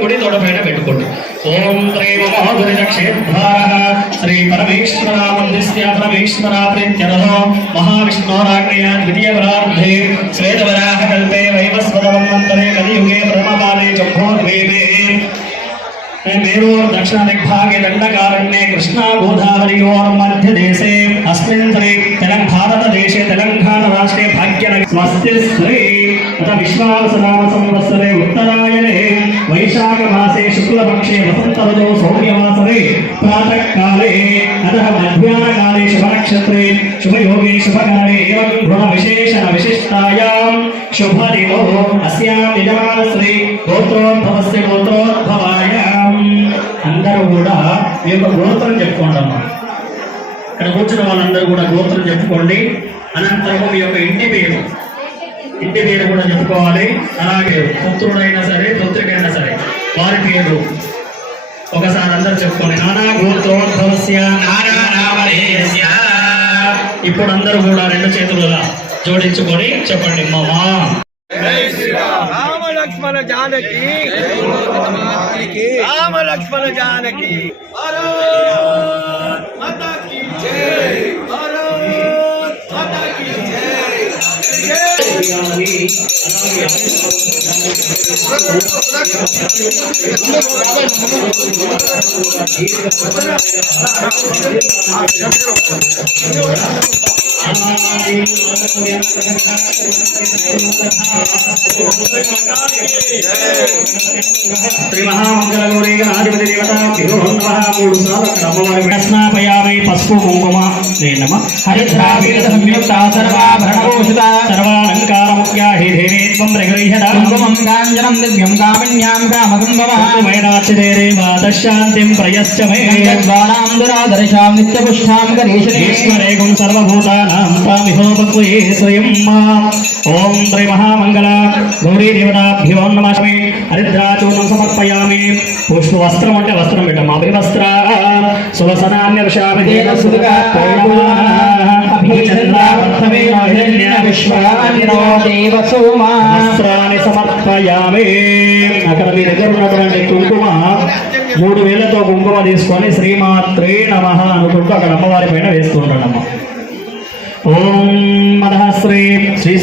కుడి తోడపైన పెట్టుకోండి। ఓం శ్రీ మహోదరి క్షేత్రాః శ్రీ పరమేశ్వరామందిస్య పరమేశ్వర ప్రీత్యరథో మహావిష్ణోరాజ్ఞయా ద్వితీయ పరార్ధే శ్వేతవరాహ కల్పే వైవస్వతమన్వంతరే కలియుగే ప్రథమకాలే జంబోద్వీపే मेरोर् दक्षिण दिग्भागे दण्डकारण्ये कृष्णा गोदावरीयोर् मध्य देशे अस्मिन् श्री भारत देशे तेलंगाना राष्ट्रे भाग्यनगरे स्वस्ति श्री अथ विश्वावसनाम संवत्सरे उत्तरायणे वैशाख मासे शुक्लपक्षे वसंत ऋतौ सौम्यवासरे प्रातः काले अतः मध्याह्न काले शुभ नक्षत्रे शुभ योगे शुभ काले एवं गुण विशेषण विशिष्टायां शुभ ऋतौ अस्यां यजमान श्री गोत्रोद्भवस्य गोत्रोद्भवायां అందరూ కూడా మీ యొక్క గోత్రం చెప్పుకోండి అమ్మా। ఇక్కడ కూర్చున్న వాళ్ళందరూ కూడా గోత్రం చెప్పుకోండి। అనంతరం మీ యొక్క ఇంటి పేరు కూడా చెప్పుకోవాలి। అలాగే పుత్రుడైనా సరే పుత్రికైనా సరే వారి పేరు ఒకసారి అందరూ చెప్పుకోండి। నానా గోత్రోద్భవస్య నానా నామధేయస్య। ఇప్పుడు అందరూ కూడా 2 చేతులుగా జోడించుకొని చెప్పండి మామా। రామ లక్ష్మణ జానకి రామ లక్ష్మణ జానకి భారత్ మాతా కీ జై భారత్ మాతా కీ జై శ్రీ మహామంగళగౌరీ గణాధిపతి దేవతాభ్యో నమః। 3 సార్లు అక్కడ అమ్మవారి స్నాపయామి పసుపు కుంకుమ శ్రీ నమః హరిద్రావేద సంయుక్త సర్వాభరణభూషిత సర్వాలంకారముఖ్యా హి దేవీ త్వం ప్రగృహ్యత కుంకుమం కాంచనం దివ్యం కామిన్యాం కామకుంభవః మైనాక్షిదేరేవ తశాంతిం ప్రయశ్చ మే ద్వారాం దురాదర్శాం నిత్యపుష్టాం కరీషణే ఈశ్వరేకం సర్వభూతానాం తామిహోపక్వయే స్వయం ఓం శ్రీ మహామంగళ గౌరీ దేవతాభ్యో నమః హరిద్రాచూర్ణం సమర్పయామి పుష్పవస్త్రం అంటే వస్త్రం పెట్టాం అభివస్త్ర సువసనాన్య విషామి వస్త్రాన్ని సమర్పయామి. అక్కడ మీ దగ్గర ఉన్నటువంటి కుంకుమ 3000తో కుంకుమ తీసుకొని శ్రీమాత్రే నమః అనుకుంటూ అక్కడ అమ్మవారి పైన వేస్తుంటాడమ్మ. ఓం మదః శ్రీ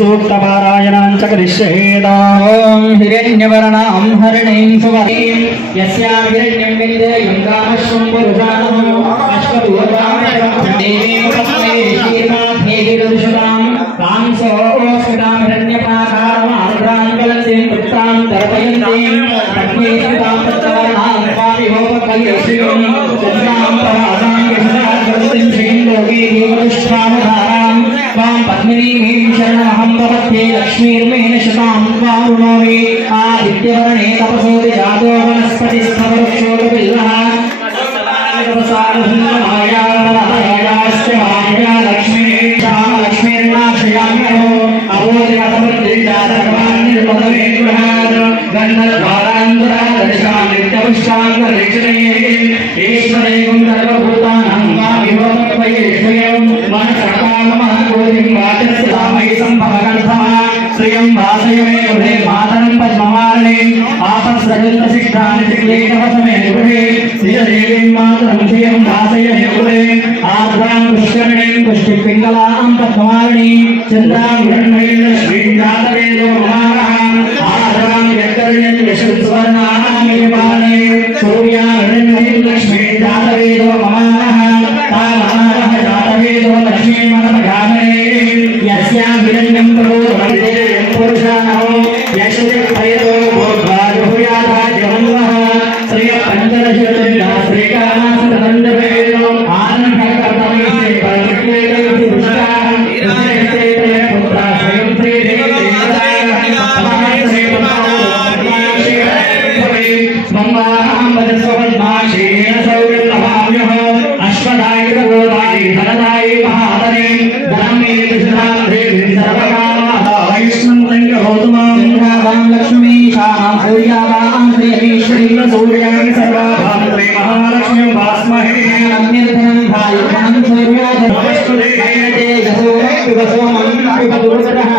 సూక్త పారాయణాంచ కరిష్యేదా. ఓం హిరణ్యవర్ణాం హరిణీం సువర్ణీం యస్యాం హిరణ్యం విద్యేయం కామశ్వం పురుషానో అశ్వదూర్వామయం దేవీం తస్మై శ్రీమాధేహిరుషుతాం కాంసోస్మితాం హిరణ్యపాకారమార్ద్రాం కలసిం పుత్రాం దర్పయంతీం తస్మేస్మితాం తత్వర్ణాం స్వామిహోపకల్యశ్రీం చంద్రాం పరాసాం యశనాకృతిం శ్రీం లోకే దేవదుష్టామధారాం వాం పద్మినీం శరణమహం భవత్యే లక్ష్మీర్మేణ శతాం వారుణోమి ఆదిత్యవర్ణే తపసోది జాతో వనస్పతిస్థవృక్షోపిల్లః లక్ష్మీర్నాశయామ్యో ఈశ్వరేకం సర్వభూతానాం విభవత్వయేశ్వయం శ్రియం వాసయమే గృహే మాతరం పద్మవారణే ఆపత్సృతాని క్లేశవసమే గృహే శ్రీదేవీం మాతరం శ్రియం వాసయమే గృహే ఆర్ద్రాం పుష్కరిణీం పుష్టిపింగళాం పద్మవారణీం చంద్రాం హిరణ్మయీం లక్ష్మీం జాతవేదో మహారహాం ఆర్ద్రాం యక్కర్ణ్యం యశస్వర్ణాం విపాలే సూర్యాం హిరణ్మయీం లక్ష్మీం జాతవేదో మహారహాం తామహారహ జాతవేదో లక్ష్మీం మనమగామనే యస్యాం హిరణ్యం ప్రబోధమతే పురుషానో యశస్పైదో భోద్వాజుయాతా జవన్వః శ్రియ పంచదశచంద్ర శ్రీకామాసతందవేదో ఆనందకర్తమే పరిక్లేదో పురుషాః ఇరాయతే పుత్ర స్వయం శ్రీదేవి స్వంవాహం వదస్వపద్మాక్షేణ సౌర్యలభామ్యః అశ్వదాయికగోదాయి ధనదాయి మహాదనే ధనమే కృష్ణాధే సర్వకామః వైష్ణవంగోతమాం లక్ష్మీ శాం సూర్యావాం శ్రీమేశ్వరీ సూర్యాని సర్వాభాం శ్రీ మహాలక్ష్మీ వాస్మహే అన్యధనం భాయధనం సూర్యాధనమస్తుదే తేజసో వివసోమం వివదుర్ధరః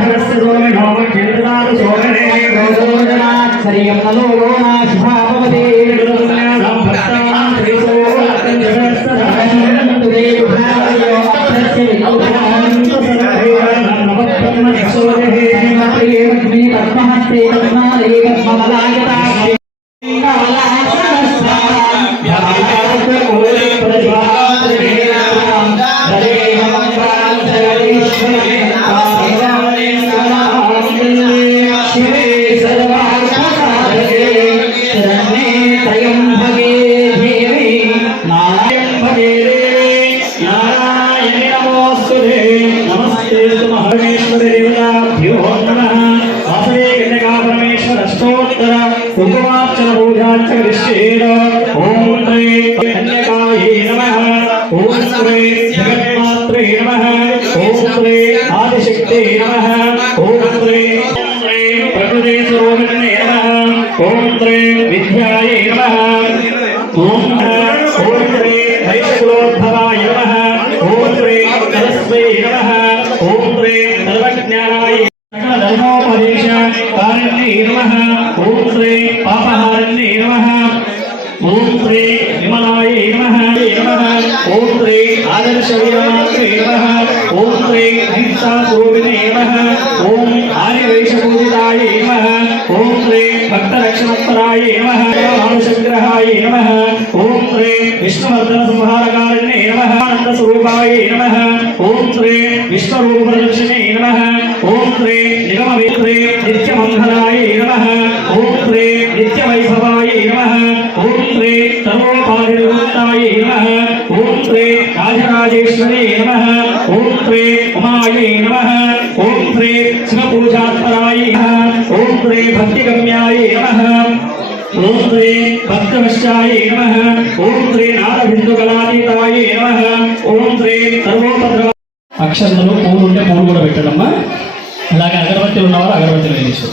ధనస్య సోమే నోమ కేంద్రాలు సోమనే గోదోజనాత్ సరియం నలో లోనా శుభావతే దుర్గణాం భక్తానాం శ్రీసో అత్యంత దేవభావయో అత్యస్య విద్యుధానం సర్వేణం నవత్వమ సోరే ప్రియమగ్ని పద్మహస్తే పద్మాలే పద్మవలాయతా కుంకుమార్చన పూజార్చన విశేష ఓం శ్రీ కన్యకాయే నమః ఓం శ్రీ జగన్మాత్రే నమః ఓం శ్రీ ఆదిశక్తే నమః ఓం శ్రీ ప్రకృతి స్వరూపిణే నమః ఓం శ్రీ విద్యాయే నమః ఓం శ్రీ వైష్ణవోద్భవాయ నమః ఓం శ్రీ సరస్వై నమః ఓం శ్రీ సర్వజ్ఞానాయ ధర్మోపదేశ కారణ్యే నమః ఓం శ్రీ పాపహారణ్యే నమః ఓం శ్రీ విమలాయ నమః ఓం శ్రీ ఆదర్శ వీరమాత్రే నమః ఓం శ్రీ అహింసా స్వరూపిణే నమః ఓం ఆర్యవైశ్యపూజితాయ నమః ఓం శ్రీ భక్తరక్షణపరాయ నమః మానుషగ్రహాయ నమః ఓం శ్రీ విష్ణువర్ధన సంహారకారిణే నమః ఆనంద స్వరూపాయ నమః ఓం శ్రీ విశ్వరూప ప్రదక్షిణే నమః ఓం శ్రీ నిగమవేత్రే నిత్యమంగళాయ నమః ఓం శ్రీ నిత్యవైభవాయ నమః ఓం శ్రీ సర్వోపాధినివృత్తాయ నమః ఓం శ్రీ రాజరాజేశ్వరే నమః ఓం శ్రీ ఉమాయే నమః ఓం శ్రీ శివపూజాత్పరాయ నమః ఓం శ్రీ భక్తిగమ్యాయ నమః ఓం శ్రీ భక్తవశ్యాయ నమః ఓం శ్రీ నాదబిందుకలాతీతాయ నమః ఓం శ్రీ సర్వోపద్రవ అక్షంతలు పూలు ఉంటే పూలు కూడా పెట్టడమ్మా. అలాగే అగరబత్తులు ఉన్నవారు అగరబత్తులు వేయించు.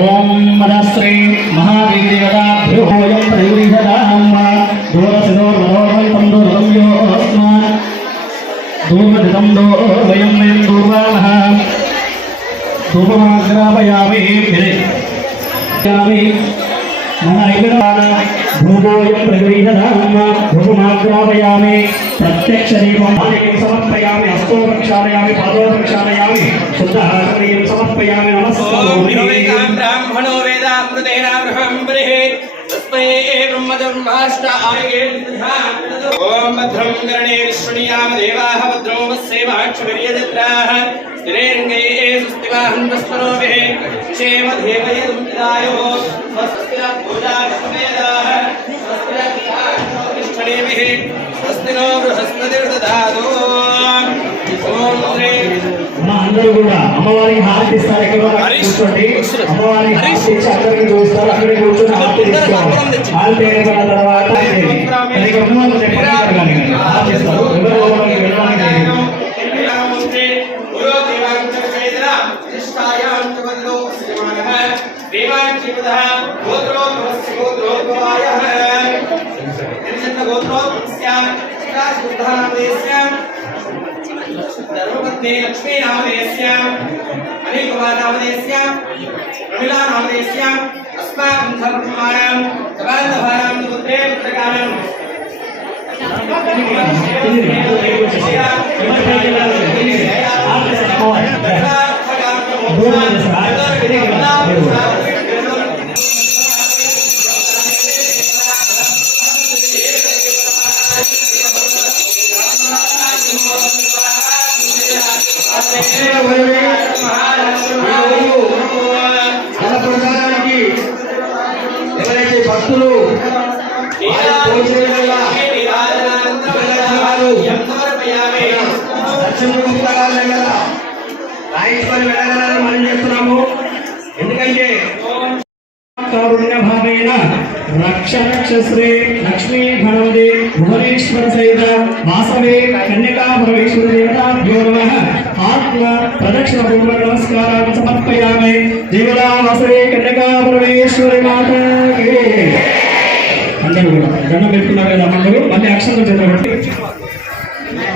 ఓం మదశ్రీ మహావీర్యదాభ్యోయం ప్రయురిహదాహం దూరసిదోర్వరోహంతం దూరవ్యోస్మాన్ దూర్వదితం దూర్వయం వయం దూర్వామః ధూపమాగ్రాపయామి భూగోయం ప్రగృహదాహం ధూపమాగ్రాపయామి ప్రత్యక్ష దీపం సమర్పయామి హస్తో ప్రక్షాళయామి పాదో ప్రక్షాళయామి శుద్ధ సమర్పయామి నమస్కారం. ब्राह्मणो वेदामृतेन ब्रह्मं बृहेत् तस्मै ब्रह्मधर्माष्टाये ॐ भद्रं कर्णे विष्णुयाम देवाः भद्रो वस्येवाक्षवीर्यजत्राः स्थिरेरङ्गे सुस्तिवाहन्वस्परोभिः क्षेम देवयदुदायो स्वस्ति न पूजावेदाः स्वस्ति न तिष्ठनेभिः स्वस्ति नो बृहस्पतिर्दधातु ॐ श्री మా అందరూ కూడా అమ్మవారికి హారతి ఇస్తారు. ఎక్కడ కూర్చోండి. అమ్మవారికి హారతి ఇచ్చి అందరికీ చూస్తారు. అక్కడే కూర్చొని హారతి ఇస్తారు. హారతి అయిన తర్వాత హారతి ఇస్తారు. ఎవరు లోపలికి వెళ్ళడానికి లేదు. धर्मपत्नी लक्ष्मी नामधेयस्य अनिलकुमार नामधेयस्य प्रमिला नामधेयस्य अस्माकं धर्मप्रमाणं सबान्धवानां पुत्रे पुत्रकानां ఎవరైతే భక్తులు మనం చెప్తున్నాము. ఎందుకంటే కారుణ్యభావేన రక్ష రక్ష శ్రీ లక్ష్మీ గణపతి భువనేశ్వర సహిత వాసవే కన్యకా పరమేశ్వర దేవతాభ్యో నమః ఆత్మ ప్రదక్షిణ పూర్వక నమస్కారాన్ని సమర్పయామి. దేవతా వాసవే కన్యకా పరమేశ్వరి మాతకి. అందరూ కూడా దండం పెట్టుకున్నారు కదా అందరూ. మళ్ళీ అక్షంతలు చేతబట్టి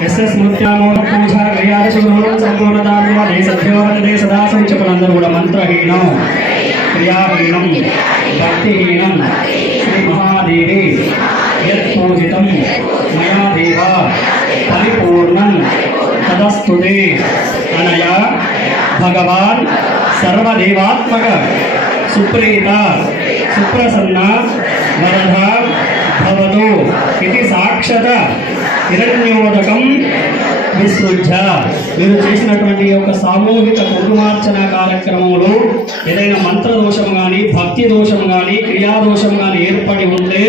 ఎస్ఎస్ ముత్యామో పూజ క్రియాశుభం సంపూర్ణదాన్య సభ్యోనందే సదా సంచపలందరూ కూడా మంత్రహీనం క్రియాహీనం భక్తిహీనం శ్రీ మహాదేవి యత్పూజితం మయా దేవ పరిపూర్ణం తదస్తుతే అనయా భగవాన్ సర్వదేవాత్మక సుప్రీత సుప్రసన్న వరద భవతు ఇది సాక్షత హిరణ్యోదకం విసృజ్య. మీరు చేసినటువంటి ఒక సామూహిక కుంకుమార్చన కార్యక్రమంలో ఏదైనా మంత్రదోషం కానీ భక్తి దోషం కానీ క్రియాదోషం కానీ ఏర్పడి ఉంటే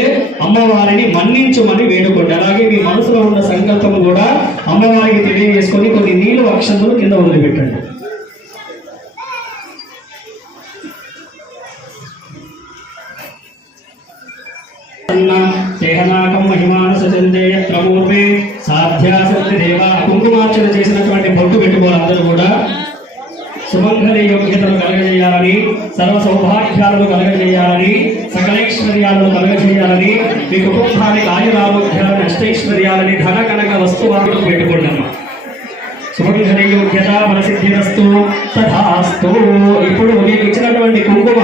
అమ్మవారిని మన్నించుమని వేడుకోండి. అలాగే మీ మనసులో ఉన్న సంకల్పం కూడా అమ్మవారికి తెలియజేసుకొని కొన్ని నీళ్ళు అక్షంతలు కింద వదిలిపెట్టండి. సేహనాకం మహిమానస చందేయ ప్రమూర్వే సాధ్యాసక్తి దేవ. కుంకుమార్చన చేసినటువంటి బొట్టు పెట్టుకోవాలి. అందరూ కూడా సుమంగళి యోగ్యతలు కలగజేయాలని, సర్వ సౌభాగ్యాలను కలగజేయాలని, సకలైశ్వర్యాలను కలగజేయాలని, మీ కుటుంబానికి ఆయురారోగ్యాలను అష్టైశ్వర్యాలని ధన కనక వస్తువులను పెట్టుకున్నాము. సుమంగళి యోగ్యత మనసిద్ధిరస్తు తథాస్తు. ఇప్పుడు మీకు ఇచ్చినటువంటి కుంకుమ,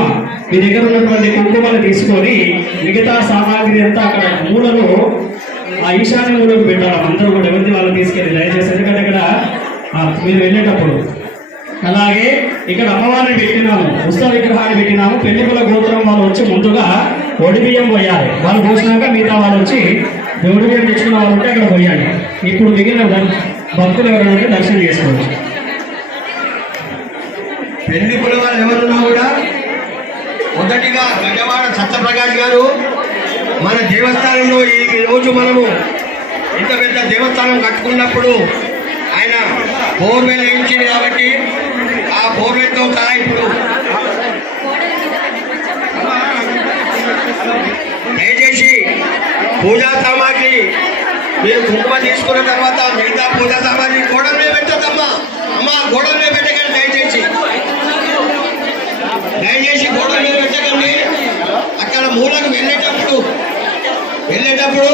మీ దగ్గర ఉన్నటువంటి కుంకుమను తీసుకొని మిగతా సామాగ్రి అంతా అక్కడ మూలలో ఆ ఈశాన్య మూలకు పెట్టాలి. అందరూ కూడా ఎవరిది వాళ్ళు తీసుకెళ్ళి దయచేసి. ఎందుకంటే ఇక్కడ మీరు వెళ్ళేటప్పుడు అలాగే ఇక్కడ అమ్మవారిని పెట్టినాము, ఉత్సవ విగ్రహాన్ని పెట్టినాము. పెళ్లికుల గోత్రం వాళ్ళు వచ్చి ముందుగా ఒడిబియ్యం పోయాలి. వాళ్ళు పోసినాక మిగతా వాళ్ళు వచ్చి ఒడిబియ్యం తెచ్చుకున్న వాళ్ళు ఉంటే అక్కడ పోయాలి. ఇప్పుడు మిగిలిన భక్తులు ఎవరైనా దర్శనం చేసుకోవచ్చు. పెళ్లికుల వాళ్ళు ఎవరున్నా కూడా మొదటిగా గజవాడ సత్యప్రకాష్ గారు మన దేవస్థానంలో ఈ రోజు మనము ఇంత పెద్ద దేవస్థానం కట్టుకున్నప్పుడు ఆయన బోర్వెల్ వేయించింది కాబట్టి ఆ బోర్వెల్తో సహా ఇప్పుడు దయచేసి పూజా సామాగ్రి మీరు కుంకుమ తీసుకున్న తర్వాత మిగతా పూజా సామాగ్రి గోడల మీద పెట్టద్దమ్మా. అమ్మ గోడల మీద పెట్టకండి దయచేసి గోడల మీద పెట్టకండి. అక్కడ మూలకు వెళ్ళేటప్పుడు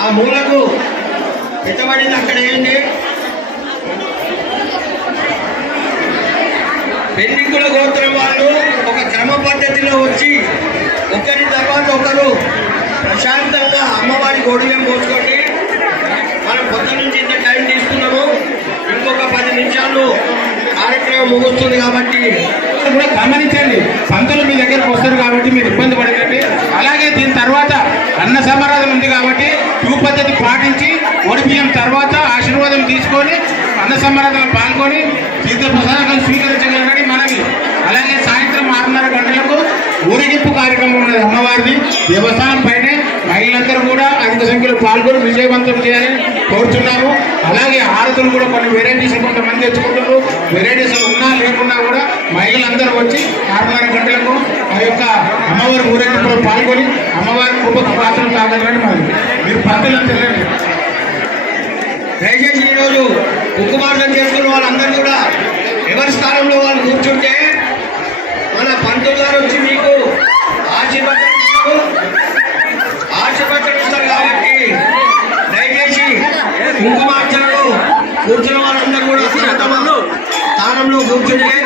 ఆ మూలకు పెట్టబడింది అక్కడ ఏంటి పెళ్లికుల గోత్రం వాళ్ళు ఒక క్రమ పద్ధతిలో వచ్చి ఒకరి తర్వాత ఒకరు ప్రశాంతంగా అమ్మవారి గొడుగులను పోసుకోండి. మనం కొత్త నుంచి ఇంత టైం తీసుకున్నాము, ఇంకొక 10 నిమిషాలు కార్యక్రమం ముగుస్తుంది కాబట్టి కూడా గమనించండి. పంతులు మీ దగ్గరకు వస్తారు కాబట్టి మీరు ఇబ్బంది పడకండి. అలాగే దీని తర్వాత అన్న సమారాధన ఉంది కాబట్టి క్యూ పద్ధతి పాటించి ఒడిపియం తర్వాత ఆశీర్వాదం తీసుకొని అన్న సమారాధనలో పాల్గొని తీర్థ ప్రసాదాలను స్వీకరించగలరని మనవి. అలాగే సాయంత్రం 6:30 గంటలకు ఊరేగింపు కార్యక్రమం ఉన్నది అమ్మవారిది. దేవస్థానం పైనే మహిళలందరూ కూడా అధిక సంఖ్యలో పాల్గొని విజయవంతం చేయాలని కోరుతున్నాము. అలాగే హారతులు కూడా కొన్ని వెరైటీస్ కొంతమంది తెచ్చుకుంటున్నారు. వెరైటీస్ ఉన్నా లేకున్నా కూడా మహిళలందరూ వచ్చి 6:30 గంటలకు ఆ యొక్క అమ్మవారి ఊరేగింపులో పాల్గొని అమ్మవారి కృపకు పాత్రలు కాగలరని మరి మీరు పంతులను తెలియండి. దయచేసి ఈరోజు కుంకుమార్జన చేసుకున్న వాళ్ళందరూ కూడా ఎవరి స్థానంలో వాళ్ళు కూర్చుంటే మన పంతులు గారు వచ్చి మీకు ఆశీర్వచనం ఇస్తారు కాబట్టి దయచేసి కుంకుమార్చనలో కూర్చున్న వాళ్ళందరూ కూడా తమ స్థానంలో కూర్చుంటే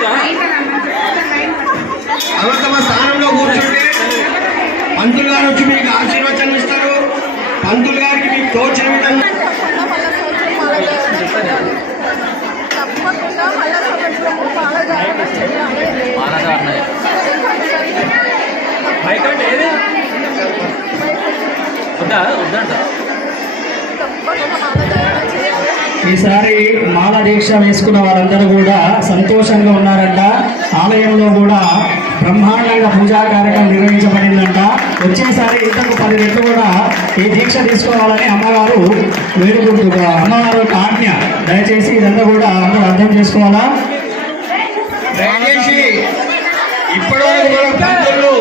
తమ స్థానంలో కూర్చుంటే పంతులు గారు వచ్చి మీకు ఆశీర్వచనం ఇస్తారు. పంతులు గారికి మీకు తోచిన విధంగా తప్పకుండా మళ్ళా సంవత్సరము బాగా జాగ్రత్త చేయాలి. ఈసారి మాల దీక్ష వేసుకున్న వారందరూ కూడా సంతోషంగా ఉన్నారంట. ఆలయంలో కూడా బ్రహ్మాండంగా పూజా కార్యక్రమం నిర్వహించబడిందంట. వచ్చేసారి ఇంతకు 10 రెట్లు కూడా ఈ దీక్ష తీసుకోవాలని అమ్మవారు వేడుకుంటున్నారు. అమ్మవారు యొక్క ఆజ్ఞ. దయచేసి ఇదంతా కూడా అందరూ అర్థం చేసుకోవాలా. దయచేసి ఇప్పటివరకు మన పంతులు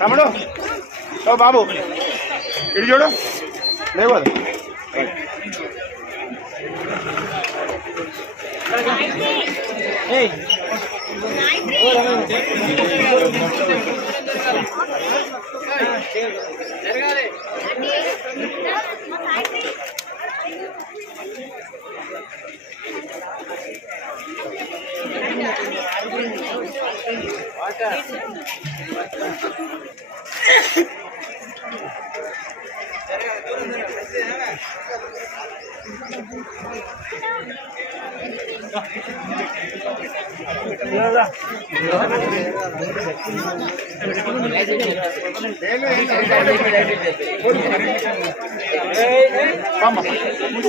తమ్ముడు ఓ బాబు ఇటు చూడు లేవు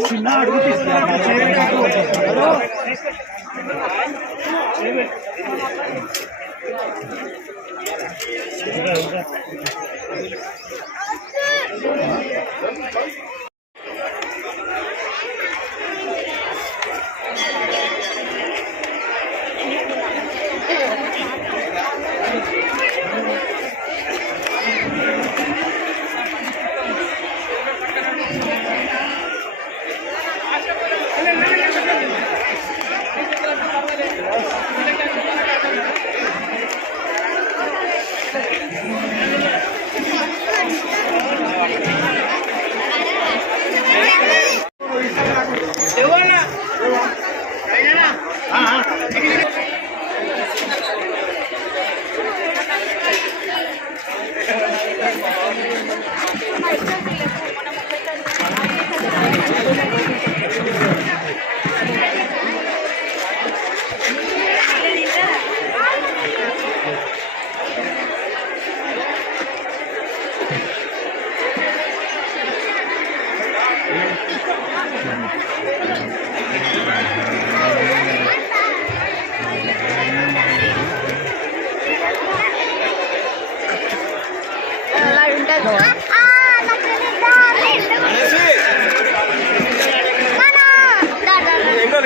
చిన్న అడుగు ఇంకా